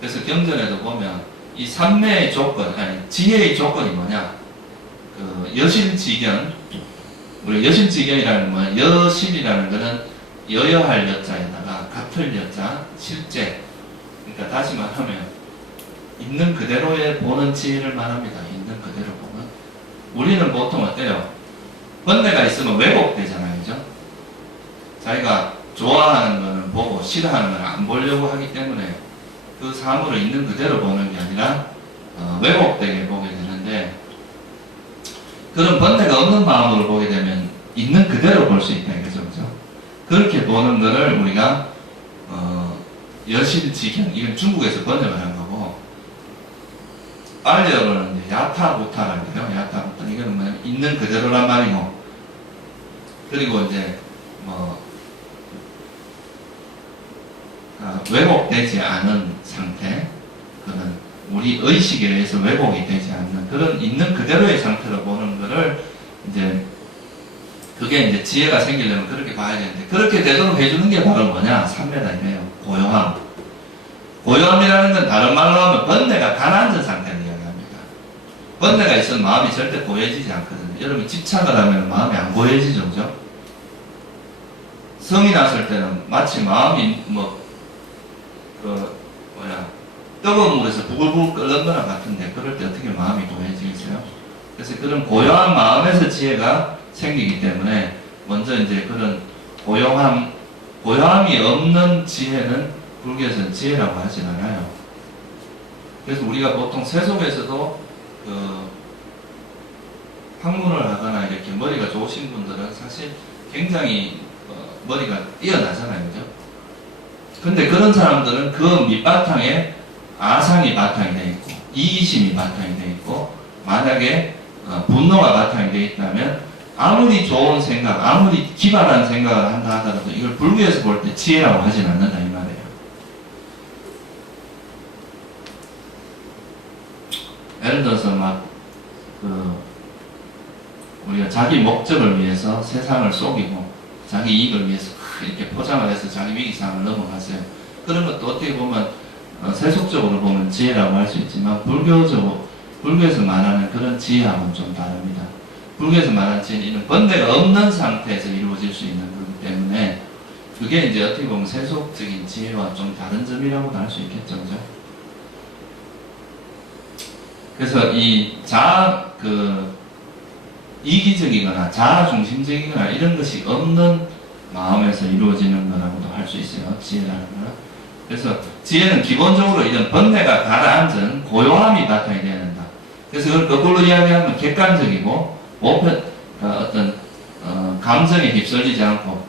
그래서 경전에도 보면 이 삼매의 조건, 아니 지혜의 조건이 뭐냐? 그 여실지견, 우리 여실지견이라는 건 여실이라는 거는 여여할 여자에다가 같을 여자, 실제. 그러니까 다시 말하면 있는 그대로의 보는 지혜를 말합니다. 있는 그대로 보는. 우리는 보통 어때요? 번뇌가 있으면 왜곡되잖아요, 그죠? 자기가 좋아하는 거는 보고 싫어하는 건 안 보려고 하기 때문에 그 사물을 있는 그대로 보는 게 아니라 왜곡되게 보게 되는데, 그런 번뇌가 없는 마음으로 보게 되면 있는 그대로 볼 수 있다 이거죠, 그죠? 그렇게 보는 거를 우리가 여실지견, 이건 중국에서 번역을 한 거고, 빨리어로는 야타부타라고 해요. 야타부타. 이거는 뭐냐면 있는 그대로란 말이고, 그리고 이제 왜곡되지 않은 상태, 그런 우리 의식에 의해서 왜곡이 되지 않는 그런 있는 그대로의 상태로 보는 거를 이제, 그게 이제 지혜가 생기려면 그렇게 봐야 되는데, 그렇게 되도록 해주는 게 바로 뭐냐? 삼매다 이거예요. 고요함. 고요함이라는 건 다른 말로 하면 번뇌가 가라앉은 상태를 이야기합니다. 번뇌가 있으면 마음이 절대 고요해지지 않거든요. 여러분 집착을 하면 마음이 안 고요해지죠, 그죠? 성이 났을 때는 마치 마음이 뜨거운 물에서 부글부글 끓는 거랑 같은데, 그럴 때 어떻게 마음이 고요해지겠어요? 그래서 그런 고요한 마음에서 지혜가 생기기 때문에, 먼저 이제 그런 고요함이 없는 지혜는 불교에서는 지혜라고 하진 않아요. 그래서 우리가 보통 세속에서도 학문을 하거나 이렇게 머리가 좋으신 분들은 사실 굉장히 머리가 뛰어나잖아요, 그죠? 근데 그런 사람들은 그 밑바탕에 아상이 바탕이 되어 있고, 이기심이 바탕이 되어 있고, 만약에 분노가 바탕이 되어 있다면 아무리 좋은 생각, 아무리 기발한 생각을 한다 하더라도 이걸 불교에서 볼 때 지혜라고 하진 않는다 이 말이에요. 예를 들어서 우리가 자기 목적을 위해서 세상을 속이고 자기 이익을 위해서 이렇게 포장을 해서 자기 위기상을 넘어갔어요. 그런 것도 어떻게 보면 세속적으로 보면 지혜라고 할 수 있지만 불교에서 말하는 그런 지혜하고는 좀 다릅니다. 불교에서 말하는 지혜는 이런 번뇌가 없는 상태에서 이루어질 수 있는 거기 때문에 그게 이제 어떻게 보면 세속적인 지혜와 좀 다른 점이라고도 할 수 있겠죠, 그죠? 그래서 이 이기적이거나 자아중심적이거나 이런 것이 없는 마음에서 이루어지는 거라고도 할 수 있어요, 지혜라는 거는. 그래서 지혜는 기본적으로 이런 번뇌가 가라앉은 고요함이 나타나야 된다. 그래서 그걸 거꾸로 이야기하면 객관적이고 어떤 감정에 휩쓸리지 않고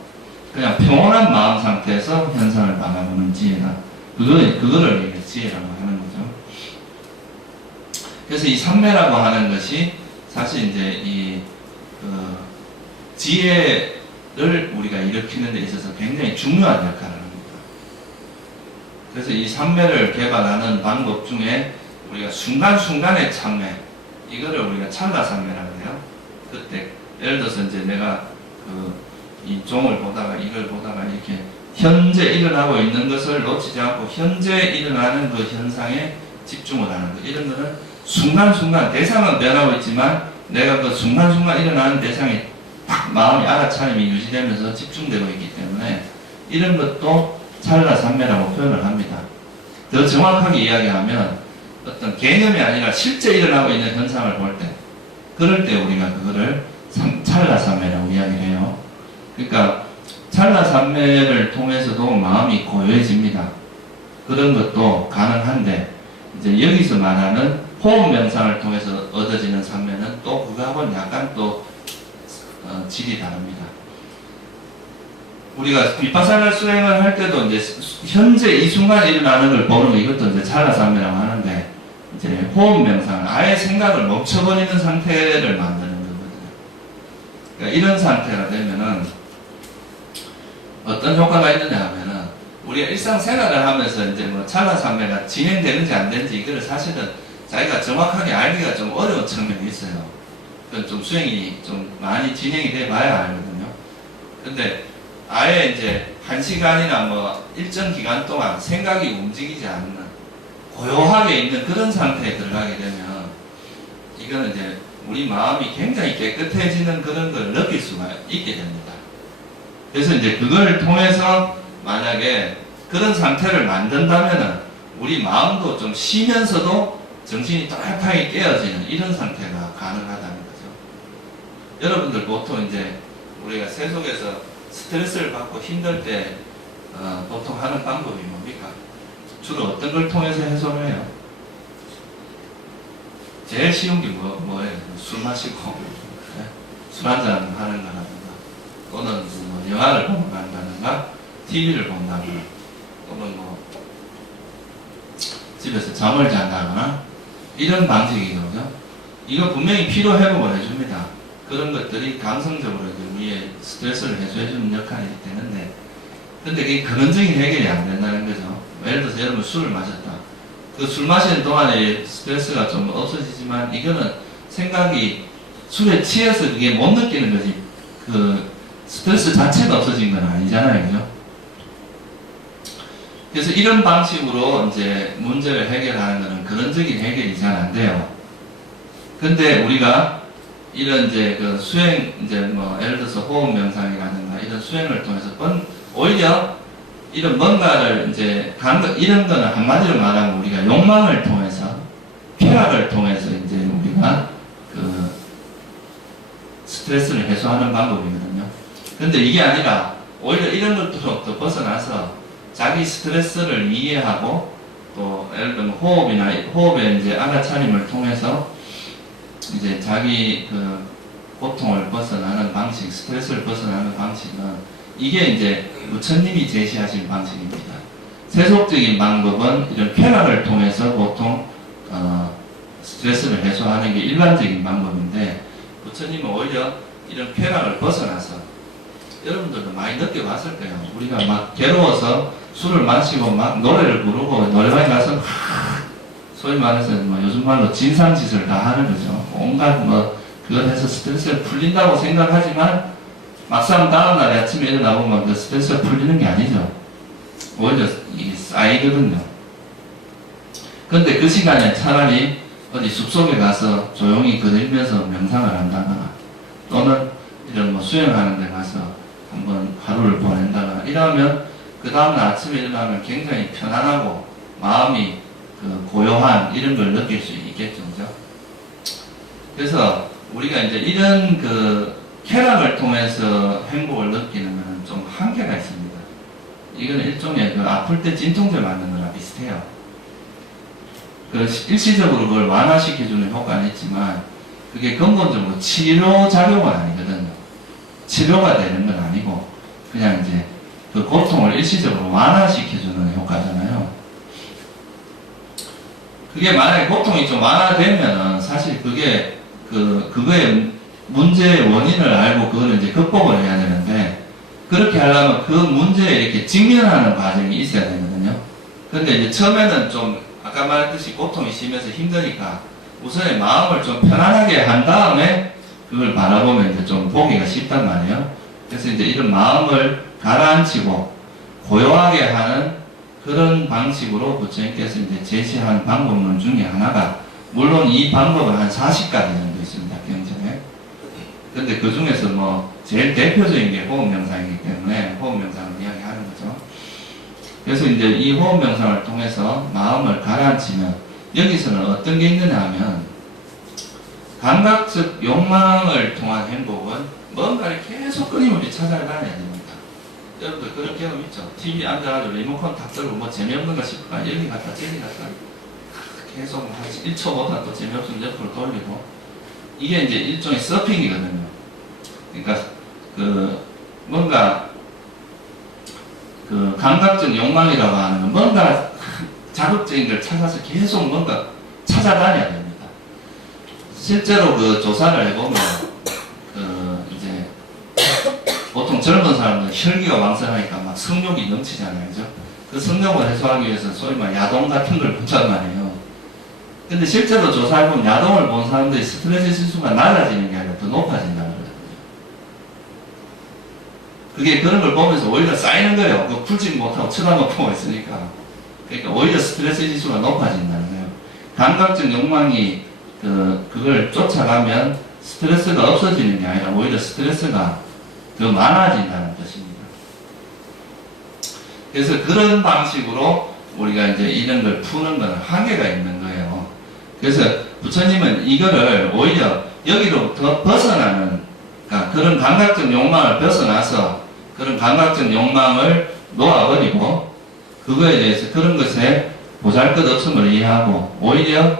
그냥 평온한 마음 상태에서 현상을 바라보는 지혜다. 그거를 지혜라고 하는 거죠. 그래서 이 삼매라고 하는 것이 사실 이제 지혜를 우리가 일으키는 데 있어서 굉장히 중요한 역할을 합니다. 그래서 이 삼매를 개발하는 방법 중에 우리가 순간순간의 참매, 이거를 우리가 찰나삼매라고 해요. 그때 예를 들어서 이제 내가 이 종을 보다가 이걸 보다가 이렇게 현재 일어나고 있는 것을 놓치지 않고 현재 일어나는 그 현상에 집중을 하는 거. 이런 거는 순간순간 대상은 변하고 있지만 내가 그 순간순간 일어나는 대상에 딱 마음이 알아차림이 유지되면서 집중되고 있기 때문에 이런 것도 찰나삼매라고 표현을 합니다. 더 정확하게 이야기하면 어떤 개념이 아니라 실제 일어나고 있는 현상을 볼 때 그럴 때 우리가 그거를 찰나삼매라고 이야기를 해요. 그러니까 찰나삼매를 통해서도 마음이 고요해집니다. 그런 것도 가능한데 이제 여기서 말하는 호흡 명상을 통해서 얻어지는 삼매는 또 그거하고는 약간 또 질이 다릅니다. 우리가 비파사나 수행을 할 때도 이제 현재 이 순간 일어나는 걸 보는 거 이것도 이제 찰나삼매라고 하는데 이제 호흡 명상은 아예 생각을 멈춰버리는 상태를 만드는 거거든요. 그러니까 이런 상태가 되면은 어떤 효과가 있느냐 하면은 우리가 일상생활을 하면서 이제 찰나삼매가 진행되는지 안 되는지 이거를 사실은 자기가 정확하게 알기가 좀 어려운 측면이 있어요. 그건 좀 수행이 좀 많이 진행이 돼 봐야 알거든요. 근데 아예 이제 1시간이나 일정 기간 동안 생각이 움직이지 않는 고요하게 있는 그런 상태에 들어가게 되면 이거는 이제 우리 마음이 굉장히 깨끗해지는 그런 걸 느낄 수가 있게 됩니다. 그래서 이제 그걸 통해서 만약에 그런 상태를 만든다면은 우리 마음도 좀 쉬면서도 정신이 또렷하게 깨어지는 이런 상태가 가능하다는 거죠. 여러분들 보통 이제 우리가 세속에서 스트레스를 받고 힘들 때 보통 하는 방법이 뭡니까? 주로 어떤 걸 통해서 해소를 해요? 제일 쉬운 게 뭐예요? 술 마시고 술 한잔 하는 거라든가 또는 영화를 보러 간다든가 TV를 본다거나 또는 집에서 잠을 잔다거나 이런 방식이거든요. 이거 분명히 피로 회복을 해줍니다. 그런 것들이 감성적으로 우리의 스트레스를 해소해주는 역할이 되는데 근데 그게 근원적인 해결이 안 된다는 거죠. 예를 들어서 여러분 술을 마셨다. 그 술 마시는 동안에 스트레스가 좀 없어지지만 이거는 생각이 술에 취해서 그게 못 느끼는 거지 그 스트레스 자체가 없어진 건 아니잖아요. 그죠? 그래서 이런 방식으로 이제 문제를 해결하는 것은 근원적인 해결이 잘 안 돼요. 근데 우리가 이런 이제 그 수행, 예를 들어서 호흡 명상이라든가 이런 수행을 통해서 오히려 이런 뭔가를 이제 이런 거는 한마디로 말하면 우리가 욕망을 통해서, 쾌락을 통해서 이제 우리가 그 스트레스를 해소하는 방법이거든요. 근데 이게 아니라 오히려 이런 것부터 벗어나서 자기 스트레스를 이해하고 또 예를 들면 호흡의 이제 알아차림을 통해서 이제 자기 그 고통을 벗어나는 방식, 스트레스를 벗어나는 방식은 이게 이제 부처님이 제시하신 방식입니다. 세속적인 방법은 이런 쾌락을 통해서 보통 스트레스를 해소하는 게 일반적인 방법인데 부처님은 오히려 이런 쾌락을 벗어나서 여러분들도 많이 느껴봤을 거예요. 우리가 막 괴로워서 술을 마시고 막 노래를 부르고 노래방에 가서 소위 말해서 뭐 요즘 말로 진상짓을 다 하는 거죠. 온갖 뭐 그걸 해서 스트레스를 풀린다고 생각하지만 막상 다음날 아침에 일어나보면 그 스트레스가 풀리는 게 아니죠. 오히려 이게 쌓이거든요. 근데 그 시간에 차라리 어디 숲속에 가서 조용히 그늘면서 명상을 한다거나 또는 이런 뭐 수영하는 데 가서 한번 하루를 보낸다거나 이러면 그 다음날 아침에 일어나면 굉장히 편안하고 마음이 그 고요한 이런 걸 느낄 수 있겠죠. 그죠? 그래서 우리가 이제 이런 그 쾌락을 통해서 행복을 느끼는 것은 좀 한계가 있습니다. 이건 일종의 그 아플 때 진통제 맞는 거랑 비슷해요. 그 일시적으로 그걸 완화시켜주는 효과는 있지만 그게 근본적으로 치료 작용은 아니거든요. 치료가 되는 건 아니고 그냥 이제 그 고통을 일시적으로 완화시켜주는 효과잖아요. 그게 만약에 고통이 좀 완화되면은 사실 그게 그거의 문제의 원인을 알고 그걸 이제 극복을 해야 되는데 그렇게 하려면 그 문제에 이렇게 직면하는 과정이 있어야 되거든요. 근데 이제 처음에는 좀 아까 말했듯이 고통이 심해서 힘드니까 우선에 마음을 좀 편안하게 한 다음에 그걸 바라보면 이제 좀 보기가 쉽단 말이에요. 그래서 이제 이런 마음을 가라앉히고 고요하게 하는 그런 방식으로 부처님께서 이제 제시한 방법론 중에 하나가 물론 이 방법은 한 40가지 정도 있습니다. 경전에. 근데 그 중에서 뭐 제일 대표적인 게 호흡 명상이기 때문에 호흡 명상을 이야기하는 거죠. 그래서 이제 이 호흡 명상을 통해서 마음을 가라앉히면 여기서는 어떤 게 있느냐 하면 감각적 욕망을 통한 행복은 뭔가를 계속 끊임없이 찾아다녀야 됩니다. 여러분들 그런 경험 있죠? TV 앉아가지고 리모컨 탁 들고 뭐 재미없는 거 싶을까? 여기 갔다 저기 갔다 계속 한 1초보다 또 재미없으면 옆으로 돌리고 이게 이제 일종의 서핑이거든요. 그러니까 그 뭔가 그 감각적 욕망이라고 하는 건 뭔가 자극적인 걸 찾아서 계속 뭔가 찾아다녀야 됩니다. 실제로 그 조사를 해보면 그 이제 보통 젊은 사람들은 혈기가 왕성하니까 막 성욕이 넘치잖아요. 그죠? 그 성욕을 해소하기 위해서 소위 말 야동 같은 걸 본단 말이에요. 근데 실제로 조사해보면 야동을 본 사람들이 스트레스 지수가 낮아지는 게 아니라 더 높아진다는 거거든요. 그게 그런 걸 보면서 오히려 쌓이는 거예요. 그거 풀지 못하고 쳐다만 보고 있으니까. 그러니까 오히려 스트레스 지수가 높아진다는 거예요. 감각적 욕망이 그걸 쫓아가면 스트레스가 없어지는 게 아니라 오히려 스트레스가 더 많아진다는 뜻입니다. 그래서 그런 방식으로 우리가 이제 이런 걸 푸는 건 한계가 있는 거예요. 그래서 부처님은 이거를 오히려 여기로부터 벗어나는, 그러니까 그런 감각적 욕망을 벗어나서 그런 감각적 욕망을 놓아버리고 그거에 대해서 그런 것에 보잘것없음을 이해하고 오히려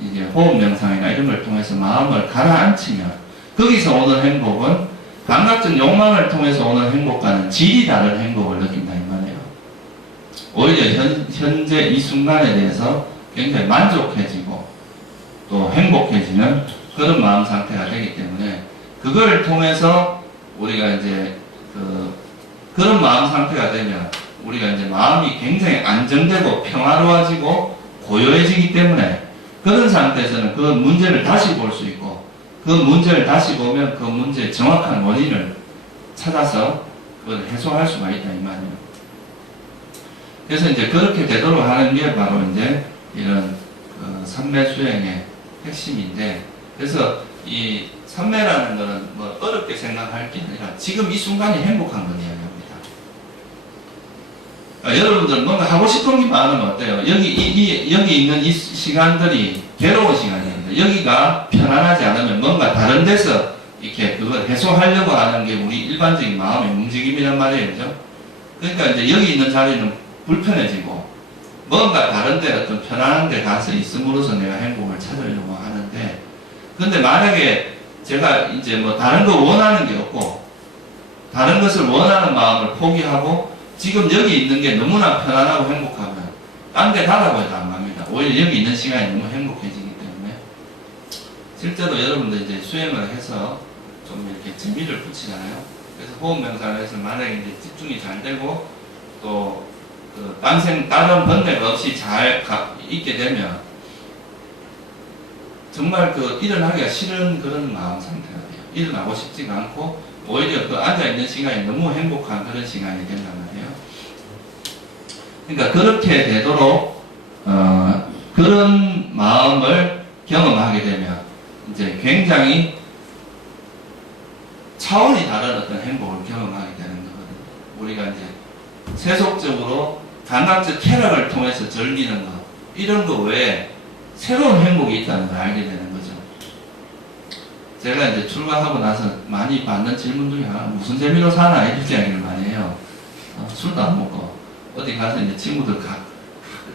이제 호흡 명상이나 이런 걸 통해서 마음을 가라앉히면 거기서 오는 행복은 감각적 욕망을 통해서 오는 행복과는 질이 다른 행복을 느낀다 이 말이에요. 오히려 현재 이 순간에 대해서 굉장히 만족해지고 또 행복해지는 그런 마음 상태가 되기 때문에 그걸 통해서 우리가 이제 그런 마음 상태가 되면 우리가 이제 마음이 굉장히 안정되고 평화로워지고 고요해지기 때문에 그런 상태에서는 그 문제를 다시 볼 수 있고 그 문제를 다시 보면 그 문제의 정확한 원인을 찾아서 그걸 해소할 수가 있다 이 말이에요. 그래서 이제 그렇게 되도록 하는 게 바로 이제 이런 삼매 수행의 핵심인데, 그래서 이 삼매라는 것은 뭐 어렵게 생각할 게 아니라 지금 이 순간이 행복한 걸 이야기합니다. 그러니까 여러분들 뭔가 하고 싶은 게 많으면 어때요? 여기 있는 이 시간들이 괴로운 시간입니다. 여기가 편안하지 않으면 뭔가 다른 데서 이렇게 그걸 해소하려고 하는 게 우리 일반적인 마음의 움직임이란 말이에요. 그죠? 그러니까 이제 여기 있는 자리는 불편해지고 뭔가 다른 데 어떤 편안한 데 가서 있음으로써 내가 행복을 찾으려고 하는데, 근데 만약에 제가 이제 뭐 다른 거 원하는 게 없고 다른 것을 원하는 마음을 포기하고 지금 여기 있는 게 너무나 편안하고 행복하면 딴 데 가라고 해도 안 갑니다. 오히려 여기 있는 시간이 너무 행복해지기 때문에 실제로 여러분들 이제 수행을 해서 좀 이렇게 재미를 붙이잖아요. 그래서 호흡 명상에서 만약에 이제 집중이 잘 되고 또 그 다른 번뇌가 없이 잘 있게 되면 정말 그 일어나기가 싫은 그런 마음 상태가 돼요. 일어나고 싶지가 않고 오히려 그 앉아있는 시간이 너무 행복한 그런 시간이 된단 말이에요. 그러니까 그렇게 되도록 그런 마음을 경험하게 되면 이제 굉장히 차원이 다른 어떤 행복을 경험하게 되는 거거든요. 우리가 이제 세속적으로 감각적 쾌락을 통해서 즐기는 것, 이런 거 외에 새로운 행복이 있다는 걸 알게 되는 거죠. 제가 이제 출가하고 나서 많이 받는 질문 중에 하나, 무슨 재미로 사나 이런 이야기를 많이 해요. 술도 안 먹고 어디 가서 이제 친구들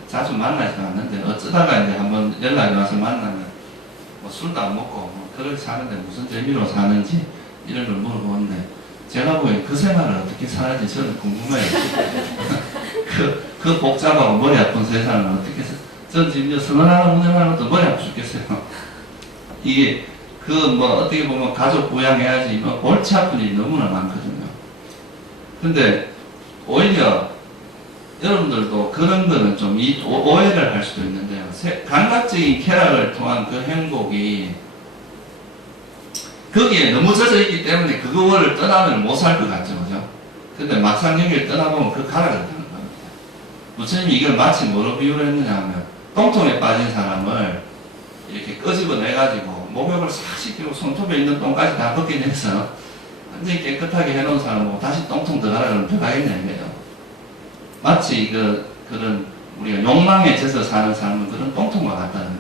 자주 만나지 않는데 어쩌다가 이제 한번 연락이 와서 만나면 뭐 술도 안 먹고 뭐 그렇게 사는데 무슨 재미로 사는지 이런 걸 물어보는데 제가 보기엔 그 생활을 어떻게 살는지 저는 궁금해요. 그 복잡하고 머리 아픈 세상을 어떻게 전 지금 선언하나 운행하는 것도 머리 아프 죽겠어요. 이게 뭐 어떻게 보면 가족 부양해야지 뭐 골치 아픈 일이 너무나 많거든요. 근데 오히려 여러분들도 그런 거는 좀 오해를 할 수도 있는데요. 감각적인 쾌락을 통한 그 행복이 거기에 너무 젖어 있기 때문에 그거를 떠나면 못 살 것 같죠, 그죠? 근데 막상 여기를 떠나보면 그 가락을 타는 겁니다. 부처님이 이걸 마치 뭐로 비유를 했느냐 하면 똥통에 빠진 사람을 이렇게 끄집어내가지고 목욕을 싹 시키고 손톱에 있는 똥까지 다 벗겨내서 완전히 깨끗하게 해놓은 사람하고 다시 똥통 들어가라 그러면 들어가겠냐 이거예요. 마치 그런 우리가 욕망에 젖어 사는 사람은 그런 똥통과 같다는 거예요.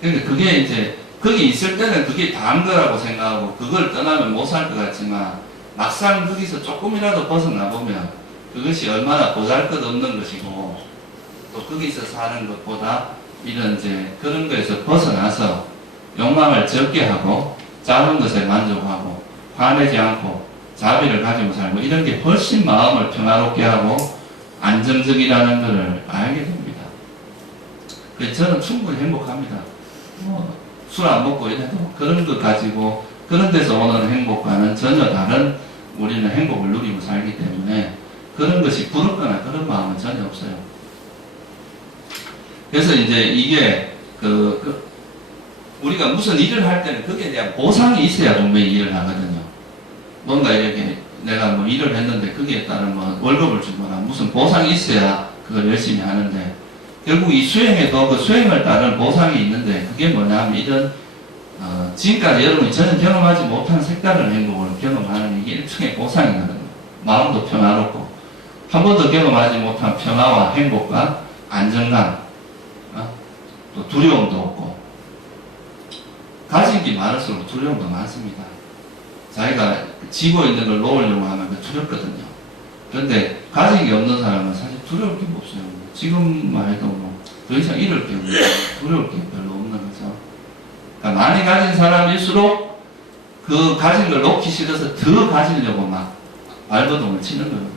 그러니까 그게 이제 거기 있을 때는 그게 다인 거라고 생각하고 그걸 떠나면 못 살 것 같지만 막상 거기서 조금이라도 벗어나 보면 그것이 얼마나 보잘것없는 것이고 또 거기서 사는 것보다 이런 이제 그런 거에서 벗어나서 욕망을 적게 하고 작은 것에 만족하고 화내지 않고 자비를 가지고 살고 이런 게 훨씬 마음을 평화롭게 하고 안정적이라는 것을 알게 됩니다. 그래서 저는 충분히 행복합니다. 술 안 먹고 이래도 그런 것 가지고 그런 데서 오는 행복과는 전혀 다른 우리는 행복을 누리고 살기 때문에 그런 것이 부럽거나 그런 마음은 전혀 없어요. 그래서 이제 이게 우리가 무슨 일을 할 때는 거기에 대한 보상이 있어야 분명히 일을 하거든요. 뭔가 이렇게 내가 뭐 일을 했는데 거기에 따른 뭐 월급을 주거나 무슨 보상이 있어야 그걸 열심히 하는데 결국 이 수행에도 그 수행을 따른 보상이 있는데 그게 뭐냐 하면 이런 지금까지 여러분이 전혀 경험하지 못한 색다른 행복을 경험하는 이게 일종의 보상이거든요. 마음도 평화롭고 한 번도 경험하지 못한 평화와 행복과 안정감 또 두려움도 없고 가진 게 많을수록 두려움도 많습니다. 자기가 지고 있는 걸 놓으려고 하면 두렵거든요. 그런데 가진 게 없는 사람은 사실 두려울 게 없어요. 지금만 해도 뭐 더 이상 잃을 게 없는 두려울 게 별로 없는 거죠. 그러니까 많이 가진 사람일수록 그 가진 걸 놓기 싫어서 더 가지려고 막 발버둥을 치는 거거든요.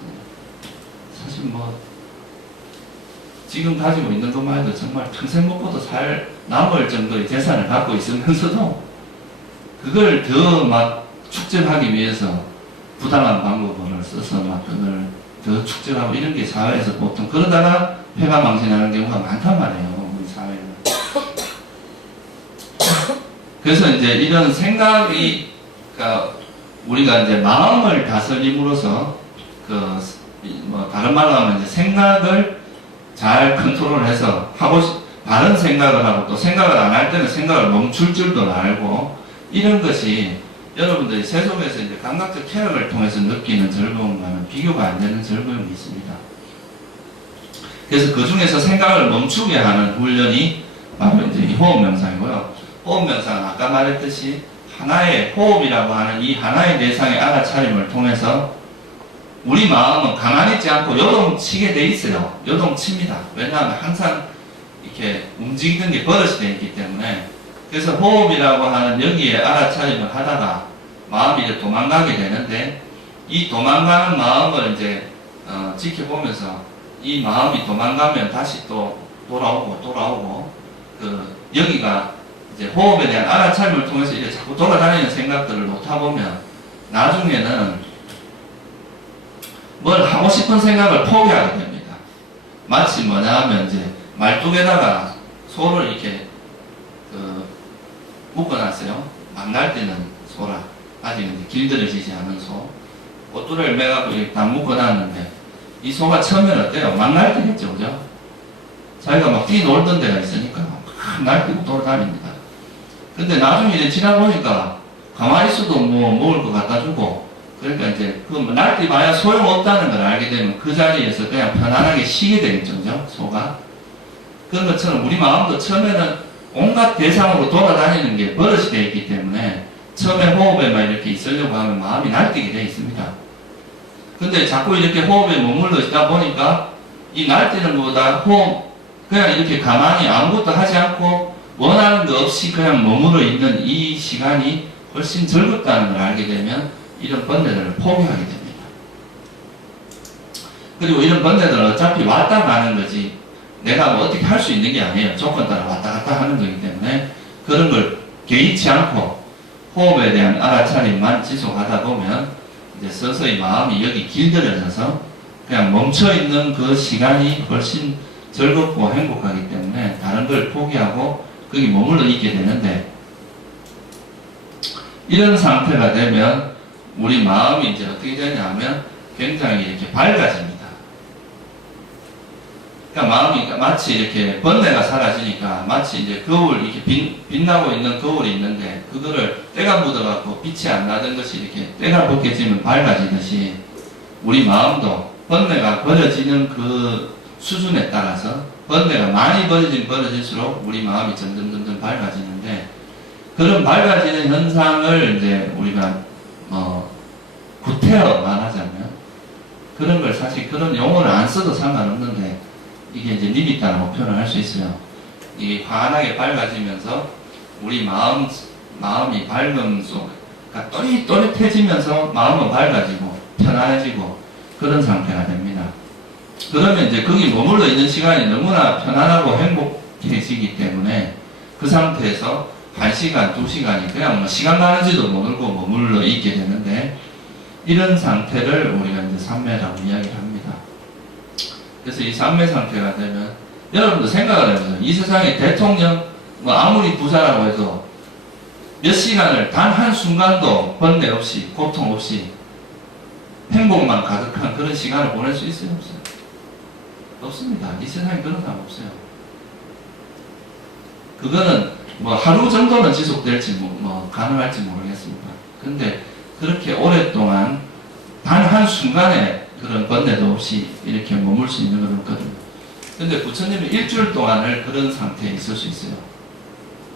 사실 뭐 지금 가지고 있는 것만 해도 정말 평생 먹고도 남을 정도의 재산을 갖고 있으면서도 그걸 더 막 축적하기 위해서 부당한 방법을 써서 막 그걸 더 축적하고 이런 게 사회에서 보통 그러다가 패가망신하는 경우가 많단 말이에요. 우리 사회는. 그래서 이제 이런 생각이 그러니까 우리가 이제 마음을 다스림으로써 뭐 다른 말로 하면 이제 생각을 잘 컨트롤해서 바른 생각을 하고 또 생각을 안 할 때는 생각을 멈출 줄도 알고 이런 것이 여러분들이 세속에서 이제 감각적 쾌락을 통해서 느끼는 즐거움과는 비교가 안 되는 즐거움이 있습니다. 그래서 그 중에서 생각을 멈추게 하는 훈련이 바로 이제 이 호흡 명상이고요. 호흡 명상은 아까 말했듯이 하나의 호흡이라고 하는 이 하나의 대상의 알아차림을 통해서 우리 마음은 가만히 있지 않고 요동치게 돼 있어요. 요동칩니다. 왜냐하면 항상 이렇게 움직이는 게 버릇이 되어 있기 때문에 그래서 호흡이라고 하는 여기에 알아차림을 하다가 마음이 이제 도망가게 되는데 이 도망가는 마음을 이제 지켜보면서 이 마음이 도망가면 다시 또 돌아오고 여기가 이제 호흡에 대한 알아차림을 통해서 이제 자꾸 돌아다니는 생각들을 놓다 보면 나중에는 뭘 하고 싶은 생각을 포기하게 됩니다. 마치 뭐냐 하면 이제 말뚝에다가 소를 이렇게 묶어놨어요. 막 날뛰는 소라. 아직 이제 길들여지지 않은 소. 꽃두를 매갖고 이렇게 다 묶어놨는데 이 소가 처음에는 어때요? 막 날뛰겠죠, 그죠? 자기가 막 뛰놀던 데가 있으니까 막 날뛰고 돌아다닙니다. 근데 나중에 이제 지나보니까 가만히 있어도 뭐 먹을 거 갖다 주고, 그러니까 이제 그 날뛰봐야 소용없다는 걸 알게 되면 그 자리에서 그냥 편안하게 쉬게 되겠죠, 그죠? 소가. 그런 것처럼 우리 마음도 처음에는 온갖 대상으로 돌아다니는 게 버릇이 되어 있기 때문에 처음에 호흡에만 이렇게 있으려고 하면 마음이 날뛰게 되어 있습니다. 근데 자꾸 이렇게 호흡에 머물러 있다 보니까 이 날뛰는 것보다 호흡 그냥 이렇게 가만히 아무것도 하지 않고 원하는 거 없이 그냥 머물러 있는 이 시간이 훨씬 즐겁다는 걸 알게 되면 이런 번뇌들을 포기하게 됩니다. 그리고 이런 번뇌들은 어차피 왔다 가는 거지 내가 뭐 어떻게 할 수 있는 게 아니에요. 조건 따라 왔다 갔다 하는 거기 때문에 그런 걸 개의치 않고 호흡에 대한 알아차림만 지속하다 보면 이제 서서히 마음이 여기 길들여져서 그냥 멈춰있는 그 시간이 훨씬 즐겁고 행복하기 때문에 다른 걸 포기하고 거기 머물러 있게 되는데, 이런 상태가 되면 우리 마음이 이제 어떻게 되냐면 굉장히 이렇게 밝아집니다. 그러니까 마음이 마치 이렇게 번뇌가 사라지니까 마치 이제 거울, 이렇게 빛나고 있는 거울이 있는데 그거를 때가 묻어갖고 빛이 안 나던 것이 이렇게 때가 벗겨지면 밝아지듯이 우리 마음도 번뇌가 버려지는 그 수준에 따라서 번뇌가 많이 버려질수록 우리 마음이 점점 밝아지는데, 그런 밝아지는 현상을 이제 우리가 구태어만 하자면 그런 걸 사실 그런 용어를 안 써도 상관없는데 이게 이제 니미타라고 표현을 할 수 있어요. 이게 환하게 밝아지면서 우리 마음이 밝음 속, 그러니까 또릿또릿해지면서 마음은 밝아지고 편안해지고 그런 상태가 됩니다. 그러면 이제 거기 머물러 있는 시간이 너무나 편안하고 행복해지기 때문에 그 상태에서 1시간, 2시간이 그냥 뭐 시간 가는지도 모르고 머물러 있게 되는데, 이런 상태를 우리가 이제 삼매라고 이야기를 합니다. 그래서 이 삼매 상태가 되면 여러분도 생각을 해보세요. 이 세상에 대통령 뭐 아무리 부자라고 해도 몇 시간을 단 한순간도 번뇌 없이 고통 없이 행복만 가득한 그런 시간을 보낼 수 있어요? 없어요? 없습니다. 이 세상에 그런 사람 없어요. 그거는 뭐 하루 정도는 지속될지 뭐 가능할지 모르겠습니다. 근데 그렇게 오랫동안 단 한순간에 그런 번뇌도 없이 이렇게 머물 수 있는 건 없거든요. 근데 부처님은 일주일 동안을 그런 상태에 있을 수 있어요.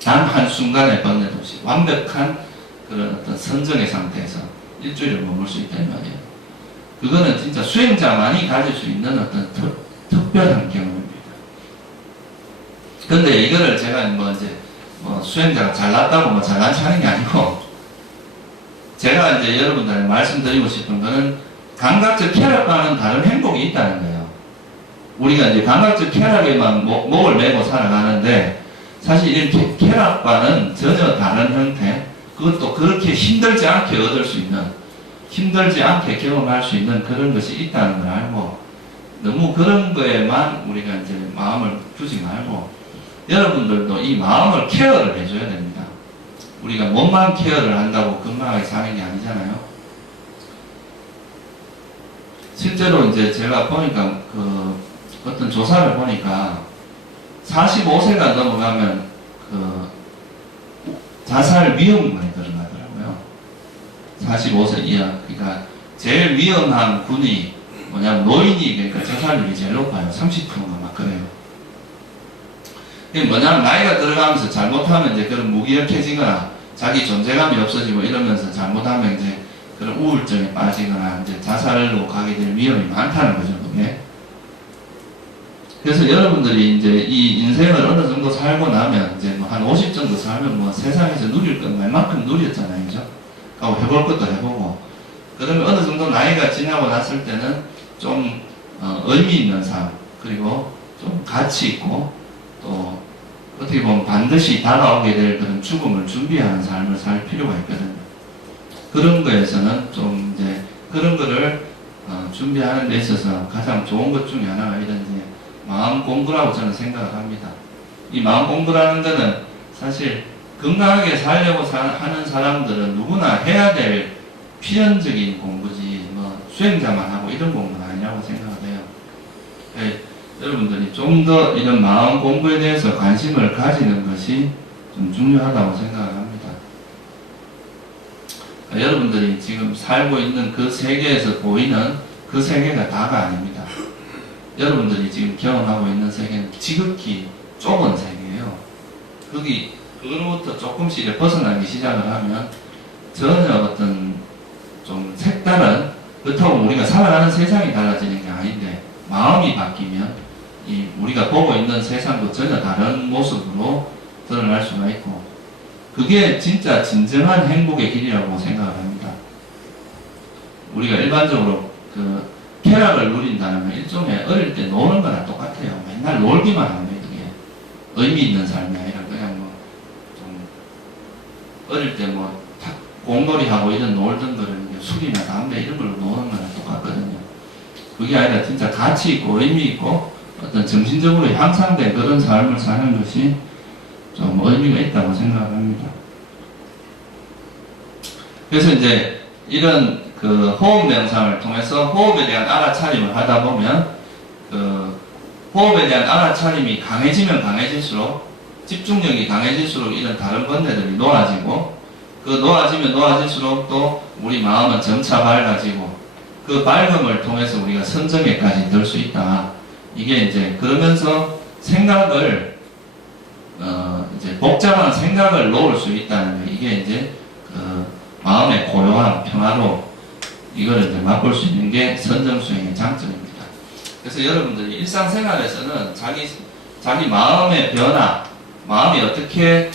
단 한순간에 번뇌도 없이 완벽한 그런 어떤 선정의 상태에서 일주일을 머물 수 있다는 말이에요. 그거는 진짜 수행자만이 가질 수 있는 어떤 특별한 경험입니다. 근데 이거를 제가 수행자가 잘났다고 잘난 체 하는 게 아니고, 제가 이제 여러분들한테 말씀드리고 싶은 거는 감각적 쾌락과는 다른 행복이 있다는 거예요. 우리가 이제 감각적 쾌락에만 목을 메고 살아가는데 사실 이런 쾌락과는 전혀 다른 형태, 그것도 그렇게 힘들지 않게 얻을 수 있는, 힘들지 않게 경험할 수 있는 그런 것이 있다는 걸 알고, 너무 그런 거에만 우리가 이제 마음을 두지 말고 여러분들도 이 마음을 케어를 해줘야 됩니다. 우리가 몸만 케어를 한다고 건강하게 사는 게 아니잖아요. 실제로 이제 제가 보니까 어떤 조사를 보니까 45세가 넘어가면 자살 위험군에 들어가더라고요. 45세 이하. 그러니까 제일 위험한 군이 뭐냐면 노인이, 그러니까 자살률이 제일 높아요. 30%가 막 그래요. 이게 뭐냐면 나이가 들어가면서 잘못하면 이제 그런 무기력해지거나 자기 존재감이 없어지고 이러면서 잘못하면 이제 그런 우울증에 빠지거나 이제 자살로 가게 될 위험이 많다는 거죠, 그게. 그래서 여러분들이 이제 이 인생을 어느 정도 살고 나면 이제 뭐 한 50 정도 살면 뭐 세상에서 누릴 건 말만큼 누렸잖아요, 그죠? 그리고 해볼 것도 해보고. 그러면 어느 정도 나이가 지나고 났을 때는 좀 의미 있는 삶, 그리고 좀 가치 있고 또 어떻게 보면 반드시 다가오게 될 그런 죽음을 준비하는 삶을 살 필요가 있거든요. 그런 거에서는 좀 이제 그런 거를 준비하는 데 있어서 가장 좋은 것 중에 하나가 이런 이제 마음 공부라고 저는 생각을 합니다. 이 마음 공부라는 거는 사실 건강하게 살려고 하는 사람들은 누구나 해야 될 필연적인 공부지 뭐 수행자만 하고 이런 공부는 아니라고 생각을 해요. 여러분들이 좀 더 이런 마음 공부에 대해서 관심을 가지는 것이 좀 중요하다고 생각을 합니다. 여러분들이 지금 살고 있는 그 세계에서 보이는 그 세계가 다가 아닙니다. 여러분들이 지금 경험하고 있는 세계는 지극히 좁은 세계예요. 그거로부터 조금씩 이제 벗어나기 시작을 하면 전혀 어떤 좀 색다른, 그렇다고 우리가 살아가는 세상이 달라지는 게 아닌데 마음이 바뀌면 이 우리가 보고 있는 세상도 전혀 다른 모습으로 드러날 수가 있고, 그게 진짜 진정한 행복의 길이라고 생각을 합니다. 우리가 일반적으로 그 쾌락을 누린다는 건 일종의 어릴 때 노는 거랑 똑같아요. 맨날 놀기만 하면 그게 의미 있는 삶이 아니라 그냥 뭐 좀 어릴 때 뭐 공놀이 하고 이런 놀던 거를 술이나 담배 이런 걸로 노는 거랑 똑같거든요. 그게 아니라 진짜 가치 있고 의미 있고 어떤 정신적으로 향상된 그런 삶을 사는 것이 좀 의미가 있다고 생각합니다. 그래서 이제 이런 그 호흡 명상을 통해서 호흡에 대한 알아차림을 하다 보면 그 호흡에 대한 알아차림이 강해지면 강해질수록, 집중력이 강해질수록 이런 다른 번뇌들이 놓아지고, 그 놓아지면 놓아질수록 또 우리 마음은 점차 밝아지고, 그 밝음을 통해서 우리가 선정에까지 들 수 있다. 이게 이제 그러면서 생각을 이제 복잡한 생각을 놓을 수 있다는 게, 이게 이제 그 마음의 고요함, 평화로 이거를 이제 맛볼 수 있는 게 선정수행의 장점입니다. 그래서 여러분들이 일상생활에서는 자기 마음의 변화, 마음이 어떻게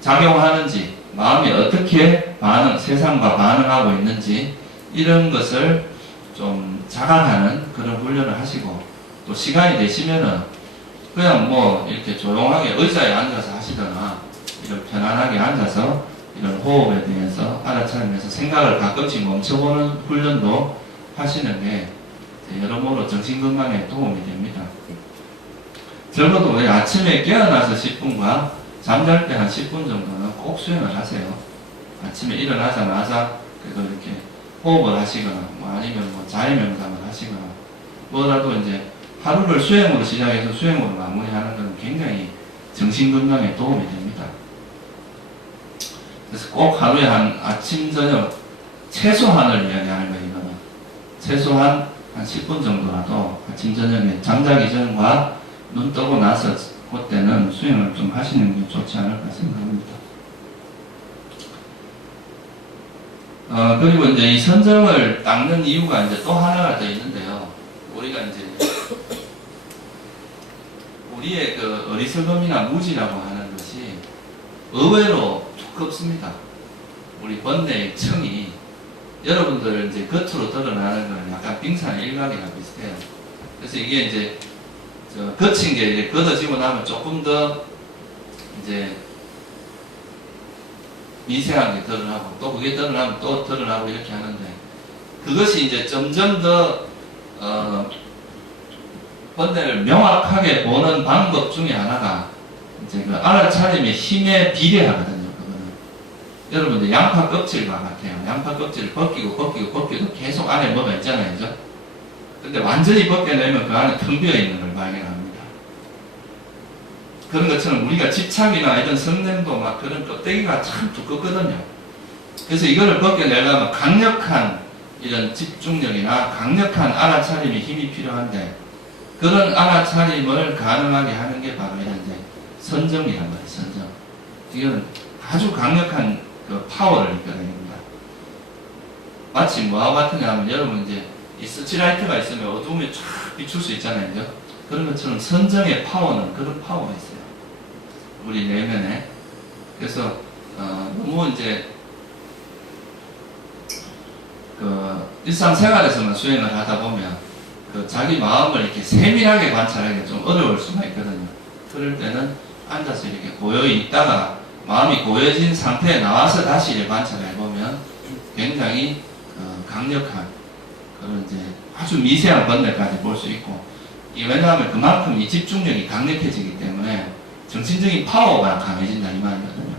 작용하는지, 마음이 어떻게 세상과 반응하고 있는지, 이런 것을 좀 자각하는 그런 훈련을 하시고, 또 시간이 되시면은 그냥 뭐 이렇게 조용하게 의자에 앉아서 하시거나 이런 편안하게 앉아서 이런 호흡에 대해서 알아차리면서 생각을 가끔씩 멈춰보는 훈련도 하시는 게 여러모로 정신건강에 도움이 됩니다. 적어도 아침에 깨어나서 10분과 잠잘 때 한 10분 정도는 꼭 수행을 하세요. 아침에 일어나자마자 그래도 이렇게 호흡을 하시거나 뭐 아니면 뭐 자해명상을 하시거나 뭐라도 이제 하루를 수행으로 시작해서 수행으로 마무리하는 것은 굉장히 정신건강에 도움이 됩니다. 그래서 꼭 하루에 한 아침, 저녁, 최소한을 이야기하는 거예요, 이거는. 최소한 한 10분 정도라도 아침, 저녁에 잠자기 전과 눈 뜨고 나서 그때는 수행을 좀 하시는 게 좋지 않을까 생각합니다. 그리고 이제 이 선정을 닦는 이유가 이제 또 하나가 더 있는데요. 우리가 이제 우리의 그 어리석음이나 무지라고 하는 것이 의외로 두껍습니다. 우리 번뇌의 층이 여러분들 이제 겉으로 드러나는 건 약간 빙산의 일각이랑 비슷해요. 그래서 이게 이제 거친 게 이제 걷어지고 나면 조금 더 이제 미세한 게 드러나고, 또 그게 드러나면 또 드러나고 이렇게 하는데, 그것이 이제 점점 더 번뇌를 명확하게 보는 방법 중에 하나가 이제 그 알아차림의 힘에 비례하거든요. 그거는 여러분들 양파 껍질과 같아요. 양파 껍질을 벗기고 계속 안에 뭐가 있잖아요, 그죠? 근데 완전히 벗겨내면 그 안에 텅 비어 있는 걸 발견합니다. 그런 것처럼 우리가 집착이나 이런 성냄도 막 그런 껍데기가 참 두껍거든요. 그래서 이거를 벗겨내려면 강력한 이런 집중력이나 강력한 알아차림의 힘이 필요한데, 그런 알아차림을 가능하게 하는 게 바로 이런 이제 선정이란 말이에요, 선정. 이건 아주 강력한 그 파워를 이끌어냅니다. 마치 뭐하고 같으냐 하면, 여러분 이제 이 서치라이트가 있으면 어두움에 쫙 비출 수 있잖아요, 그죠? 그런 것처럼 선정의 파워는 그런 파워가 있어요, 우리 내면에. 그래서 너무 이제 그 일상생활에서만 수행을 하다 보면 그 자기 마음을 이렇게 세밀하게 관찰하기가 좀 어려울 수가 있거든요. 그럴 때는 앉아서 이렇게 고요 있다가 마음이 고요해진 상태에 나와서 다시 이렇게 관찰해 보면 굉장히 강력한 그런 이제 아주 미세한 번뇌까지 볼 수 있고, 이게 왜냐하면 그만큼 이 집중력이 강력해지기 때문에 정신적인 파워가 강해진다 이 말이거든요.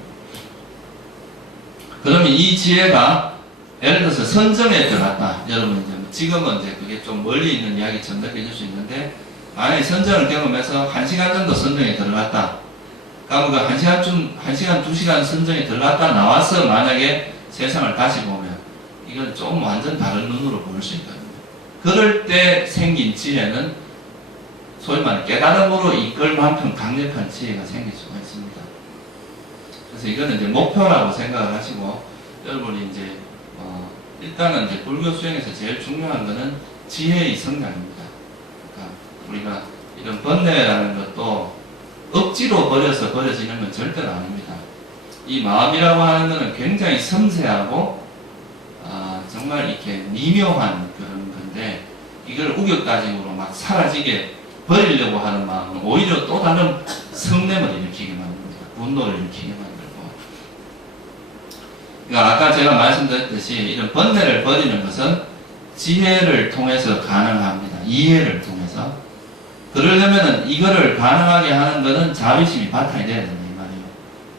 그러면 이 지혜가 예를 들어서 선정에 들어갔다. 여러분 이제 지금은 이제 그게 좀 멀리 있는 이야기처럼 느껴질 수 있는데, 만약에 선정을 경험해서 1시간 정도 선정에 들어갔다. 그러면 그 1시간, 2시간 선정에 들어갔다 나와서 만약에 세상을 다시 보면 이건 좀 완전 다른 눈으로 보일 수 있거든요. 그럴 때 생긴 지혜는 소위 말해 깨달음으로 이끌 만큼 강력한 지혜가 생길 수가 있습니다. 그래서 이거는 이제 목표라고 생각을 하시고, 여러분이 이제 일단은 이제 불교 수행에서 제일 중요한 거는 지혜의 성장입니다. 그러니까 우리가 이런 번뇌라는 것도 억지로 버려지는 건 절대로 아닙니다. 이 마음이라고 하는 것은 굉장히 섬세하고 정말 이렇게 미묘한 그런 건데, 이걸 우격다짐으로 막 사라지게 버리려고 하는 마음은 오히려 또 다른 성냄을 일으키게 만듭니다. 분노를 일으키게 만들고. 그러니까 아까 제가 말씀드렸듯이 이런 번뇌를 버리는 것은 지혜를 통해서 가능합니다. 이해를 통해서. 그러려면은 이거를 가능하게 하는 것은 자비심이 바탕이 돼야 된다 이 말이에요.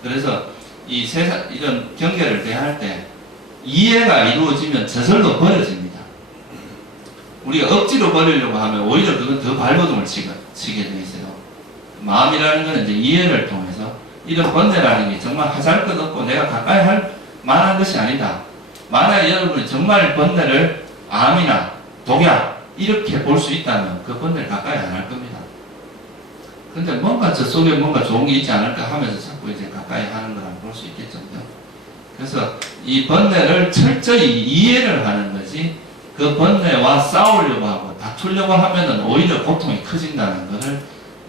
그래서 이 세상 이런 경계를 대할 때 이해가 이루어지면 저절로 버려집니다. 우리가 억지로 버리려고 하면 오히려 그건 더 발버둥을 치게 돼 있어요. 마음이라는 것은 이제 이해를 통해서 이런 번뇌라는 게 정말 하잘것없고 내가 가까이 할 만한 것이 아니다. 만약에 여러분이 정말 번뇌를 암이나 독약 이렇게 볼 수 있다면 그 번뇌를 가까이 안 할 겁니다. 근데 뭔가 저 속에 뭔가 좋은 게 있지 않을까 하면서 자꾸 이제 가까이 하는 거라고 볼 수 있겠죠. 그래서 이 번뇌를 철저히 이해를 하는 것이, 그 번뇌와 싸우려고 하고 다투려고 하면은 오히려 고통이 커진다는 것을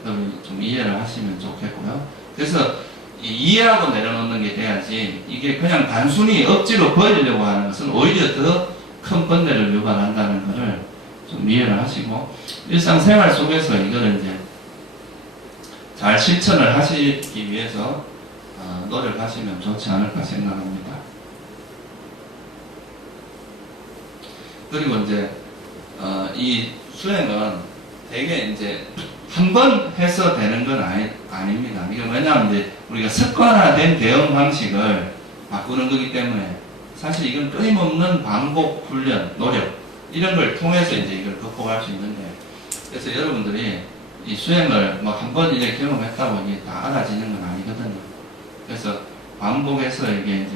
좀 이해를 하시면 좋겠고요. 그래서 이해하고 내려놓는 게 돼야지, 이게 그냥 단순히 억지로 버리려고 하는 것은 오히려 더 큰 번뇌를 유발한다는 것을 좀 이해를 하시고, 일상생활 속에서 이거를 이제 잘 실천을 하시기 위해서 노력하시면 좋지 않을까 생각합니다. 그리고 이제 이 수행은 되게 이제 한 번 해서 되는 건 아닙니다. 이게 왜냐하면 이제 우리가 습관화된 대응 방식을 바꾸는 거기 때문에 사실 이건 끊임없는 반복, 훈련, 노력 이런 걸 통해서 이제 이걸 극복할 수 있는데, 그래서 여러분들이 이 수행을 뭐 한 번 이제 경험했다고 이게 다 알아지는 건 아니거든요. 그래서 반복해서 이게 이제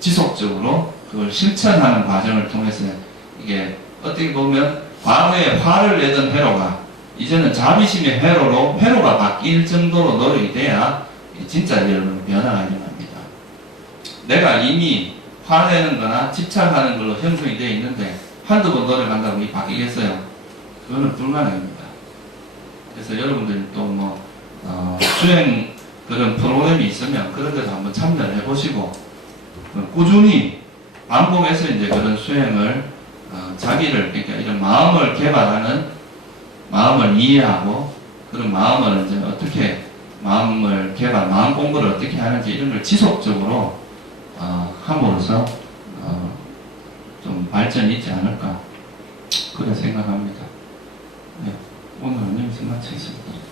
지속적으로 그걸 실천하는 과정을 통해서 이게 어떻게 보면 과거에 화를 내던 회로가 이제는 자비심의 회로가 바뀔 정도로 노력이 돼야 진짜 여러분 변화가 일어납니다. 내가 이미 화내는 거나 집착하는 걸로 형성이 되어 있는데 한두 번 노력한다고 이게 바뀌겠어요? 그거는 불가능합니다. 그래서 여러분들이 또 뭐 수행 그런 프로그램이 있으면 그런 데서 한번 참여를 해보시고 꾸준히 반복해서 이제 그런 수행을 자기를, 그러니까 이런 마음을 개발하는, 마음을 이해하고 그런 마음을 이제 어떻게 마음을 개발, 마음 공부를 어떻게 하는지 이런 걸 지속적으로 함으로써 좀 발전이 있지 않을까 그렇게 생각합니다. 네, 오늘은 여기서 마치겠습니다.